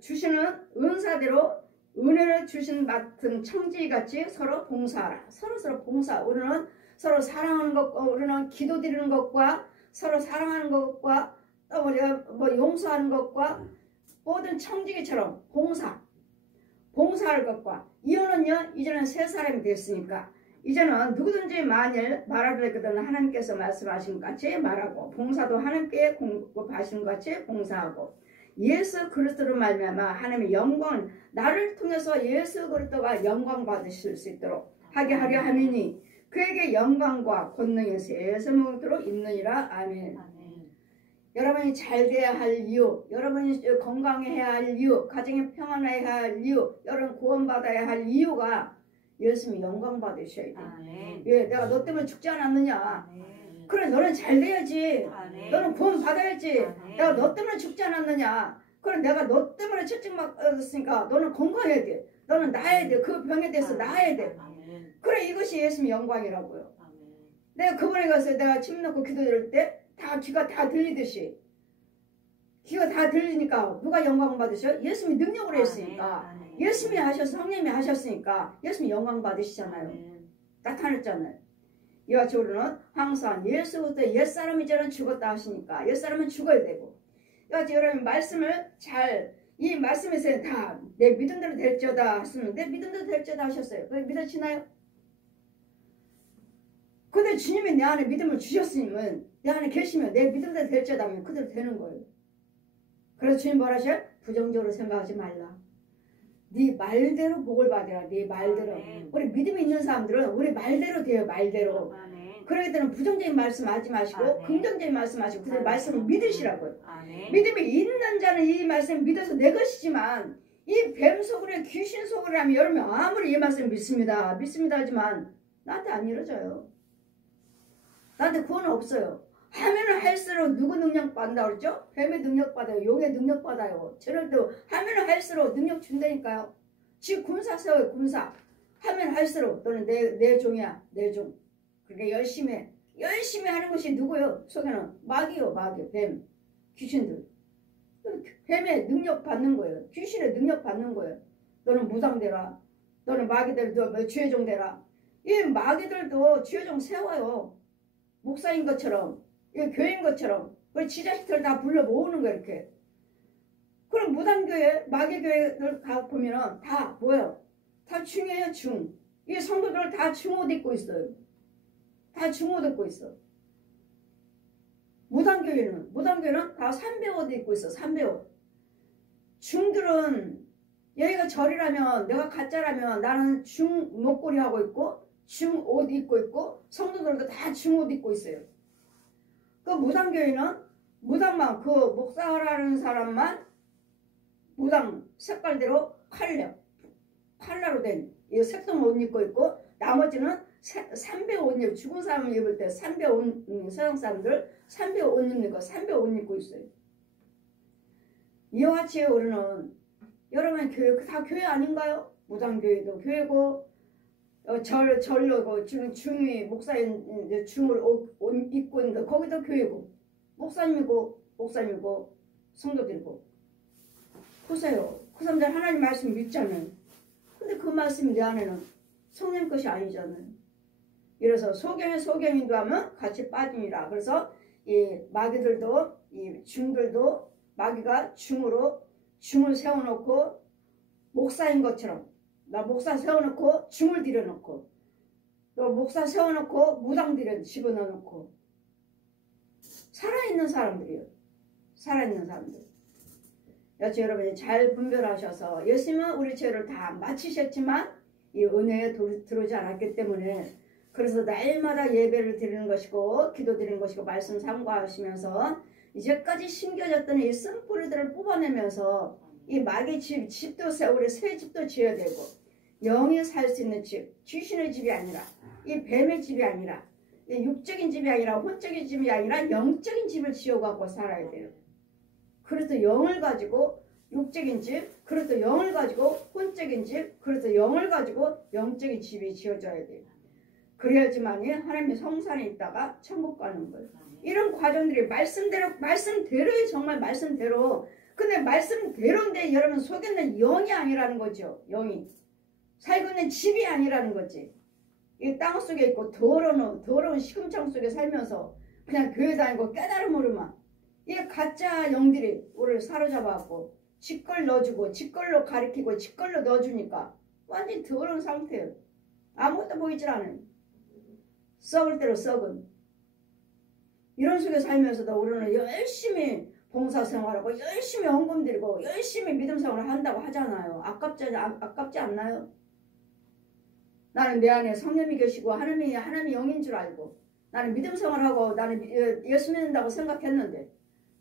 주시는 은사대로 은혜를 주신 같은 청지기같이 서로 봉사하라. 서로 봉사. 우리는 서로 사랑하는 것과 우리는 기도 드리는 것과 서로 사랑하는 것과 또 우리가 용서하는 것과 모든 청지기처럼 봉사할 것과 이혼은요 이제는 새 사람이 됐으니까 이제는 누구든지 만일 말하려 했거든 하나님께서 말씀하신 것 같이 말하고 봉사도 하나님께 공급하신 것 같이 봉사하고 예수 그리스도로 말미암아 하나님의 영광 나를 통해서 예수 그리스도가 영광 받으실 수 있도록 하게 하려 함이니 그에게 영광과 권능이 세세무토록 있느니라. 아멘. 여러분이 잘 돼야 할 이유, 여러분이 건강해야 할 이유, 가정이 평안해야 할 이유, 여러분 구원받아야 할 이유가 예수님이 영광 받으셔야 돼. 예, 내가 너 때문에 죽지 않았느냐. 그래, 너는 잘 돼야지. 너는 구원 받아야지. 내가 너 때문에 죽지 않았느냐. 그래, 내가 너 때문에 채찍맞았으니까 너는 건강해야 돼. 너는 나아야 돼. 그 병에 대해서 나아야 돼. 그래, 이것이 예수님의 영광이라고요. 내가 그분에 가서 내가 침 놓고 기도드릴 때 다 귀가 다 들리듯이 귀가 다 들리니까 누가 영광 받으셔? 예수님이 능력으로 했으니까 예수님이 하셔서 성령님이 하셨으니까 예수님이 영광 받으시잖아요. 나타났잖아요. 이와 우리는 항상 예수부터 옛사람이 죽었다 하시니까 옛사람은 죽어야 되고 이와 여러분 말씀을 이 말씀에서 다 내 믿음대로 될지어다 하시는데 믿음대로 될지어다 하셨어요. 그게 믿어지나요? 근데 주님이 내 안에 믿음을 주셨으면 내 안에 계시면 내 믿음대로 될지어다 하면 그대로 되는 거예요. 그래서 주님 뭐라 하셔요? 부정적으로 생각하지 말라. 네 말대로 복을 받으라. 네 말대로. 아멘. 우리 믿음이 있는 사람들은 우리 말대로 돼요. 말대로. 아멘. 그러기 때문에 부정적인 말씀 하지 마시고 아멘. 긍정적인 말씀 하시고 그 말씀을 믿으시라고요. 아멘. 믿음이 있는 자는 이 말씀을 믿어서 내 것이지만 이 뱀 속으로 귀신 속으로 하면 여러분 아무리 이 말씀 믿습니다 하지만 나한테 안 이루어져요. 나한테 구원은 없어요. 하면은 할수록 누구 능력 받는다고 그랬죠? 뱀의 능력 받아요. 용의 능력 받아요. 저럴도 하면은 할수록 능력 준다니까요. 지금 군사 세워요. 군사. 하면 할수록 너는 내 종이야. 내 종. 그러니까 열심히 하는 것이 누구요? 속에는 마귀요. 마귀. 뱀. 귀신들. 뱀의 능력 받는 거예요. 귀신의 능력 받는 거예요. 너는 무당되라. 너는 마귀들도 주의종 되라. 이 마귀들도 주의종 세워요. 목사인 것처럼 교회인 것처럼 우리 지자식들 다 불러 모으는 거야 이렇게. 그럼 무당교회 마귀교회들 가보면은 다 뭐예요? 다 중이에요. 중. 이 성도들 다 중옷 입고 있어요. 다 중옷 입고 있어. 무당교회는 다 삼배옷 입고 있어. 삼배옷. 중들은 여기가 절이라면 내가 가짜라면 나는 중 목걸이 하고 있고 중 옷 입고 있고 성도들도 다 중 옷 입고 있어요. 그 무당교회는 무당만 그 목사라는 사람만 무당 색깔대로 칼라로 된 이 색동 옷 입고 있고 나머지는 삼배 옷 입고 죽은 사람을 입을 때 삼배 옷 서양 사람들 삼배 옷 입는 거 삼배 옷 입고 있어요. 이와 같이 우리는 여러분 교회 다 교회 아닌가요? 무당교회도 교회고 절로고 지금 중위 목사인 중을 옷 입고 있는데 거기도 교회고 목사님이고 성도들이고 보세요. 그 사람들 하나님 말씀 믿잖아요. 근데 그 말씀이 내 안에는 성령 것이 아니잖아요. 이래서 소경인도 하면 같이 빠짐이라. 그래서 이 마귀들도 이 중들도 마귀가 중을 세워놓고 목사인 것처럼 나 목사 세워놓고 중을 들여놓고 또 목사 세워놓고 무당 집어넣어놓고 살아있는 사람들이요. 살아있는 사람들. 여튼 여러분이 잘 분별하셔서 예수님은 우리 죄를 다 마치셨지만 이 은혜에 들어오지 않았기 때문에 그래서 날마다 예배를 드리는 것이고 기도 드리는 것이고 말씀 삼가하시면서 이제까지 심겨졌던 이 쓴뿌리들을 뽑아내면서 이 마귀 집도 우리 새 집도 지어야 되고 영이 살 수 있는 집, 귀신의 집이 아니라 이 뱀의 집이 아니라 이 육적인 집이 아니라 혼적인 집이 아니라 영적인 집을 지어갖고 살아야 돼요. 그래서 영을 가지고 육적인 집, 그래서 영을 가지고 혼적인 집, 그래서 영을 가지고 영적인 집이 지어져야 돼요. 그래야지만이 하나님의 성산에 있다가 천국 가는 거예요. 이런 과정들이 말씀대로에 정말 말씀대로. 근데 말씀대로인데 여러분 속에 있는 영이 아니라는 거죠. 영이. 살고 있는 집이 아니라는 거지. 이 땅 속에 있고 더러운 시금창 속에 살면서 그냥 교회 다니고 깨달음으로만 이 가짜 영들이 우리를 사로잡아갖고 짓걸 넣어주고 짓걸로 가리키고 짓걸로 넣어주니까 완전히 더러운 상태예요. 아무것도 보이질 않아요. 썩을 대로 썩은. 이런 속에 살면서도 우리는 열심히 봉사생활하고 열심히 헌금 드리고 열심히 믿음생활을 한다고 하잖아요. 아깝지 않나요? 나는 내 안에 성령이 계시고 하나님이 영인 줄 알고 나는 믿음생활하고 나는 예수 믿는다고 생각했는데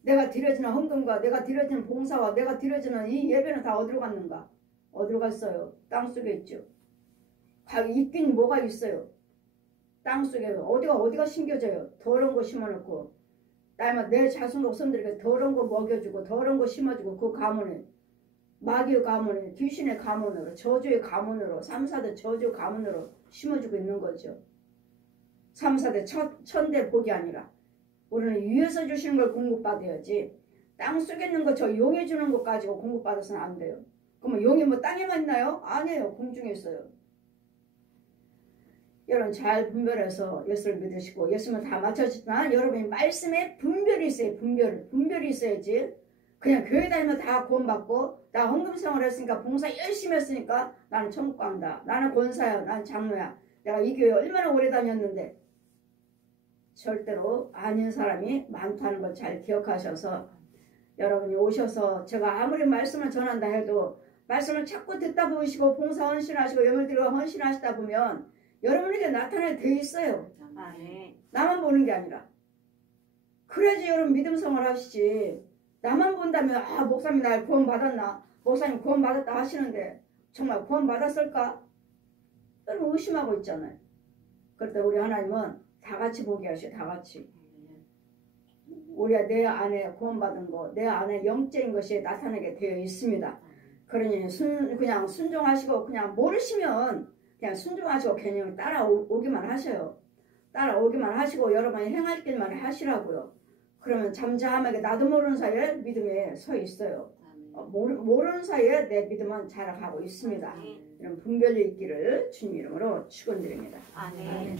내가 드려지는 헌금과 내가 드려지는 봉사와 내가 드려지는 이 예배는 다 어디로 갔는가? 어디로 갔어요? 땅속에 있죠. 있긴 뭐가 있어요. 땅속에 어디가 심겨져요? 더러운 거 심어놓고 날마다 내 자손 목숨들에게 더러운 거 먹여주고 더러운 거 심어주고 그 가문에 마귀의 가문에 귀신의 가문으로 저주의 가문으로 3,4대 저주 가문으로 심어주고 있는 거죠. 3,4대 천대 복이 아니라 우리는 위에서 주시는 걸 공급받아야지 땅 속에 있는 거 저 용이 주는 것 가지고 공급받아서는 안 돼요. 그러면 용이 뭐 땅에만 있나요? 아니에요. 공중에 있어요. 여러분 잘 분별해서 예수를 믿으시고 예수는 다 맞춰지지만 여러분이 말씀에 분별이 있어요. 분별이 있어야지 그냥 교회 다니면 다 구원받고 나 헌금생활 했으니까 봉사 열심히 했으니까 나는 천국 간다. 나는 권사야. 나는 장로야. 내가 이 교회 얼마나 오래 다녔는데 절대로 아닌 사람이 많다는 걸 잘 기억하셔서 여러분이 오셔서 제가 아무리 말씀을 전한다 해도 말씀을 자꾸 듣다 보시고 봉사 헌신하시고 예물 드리고 헌신하시다 보면 여러분에게 나타나게 돼 있어요. 나만 보는 게 아니라. 그래야지 여러분 믿음 생활 하시지. 나만 본다면 목사님 날 구원 받았나? 목사님 구원 받았다 하시는데 정말 구원 받았을까? 여러분 의심하고 있잖아요. 그럴 때 우리 하나님은 다 같이 보게 하셔. 다 같이. 우리가 내 안에 구원받은 거, 내 안에 영적인 것이 나타나게 되어 있습니다. 그러니 그냥 순종하시고 그냥 모르시면 그냥 순종하시고 그냥 따라오기만 하셔요. 따라오기만 하시고 여러분이 행할 길만 하시라고요. 그러면 잠잠하게 나도 모르는 사이에 믿음에 서 있어요. 모르는 사이에 내 믿음은 자라가고 있습니다. 이런 분별이 있기를 주님 이름으로 축원드립니다. 아멘.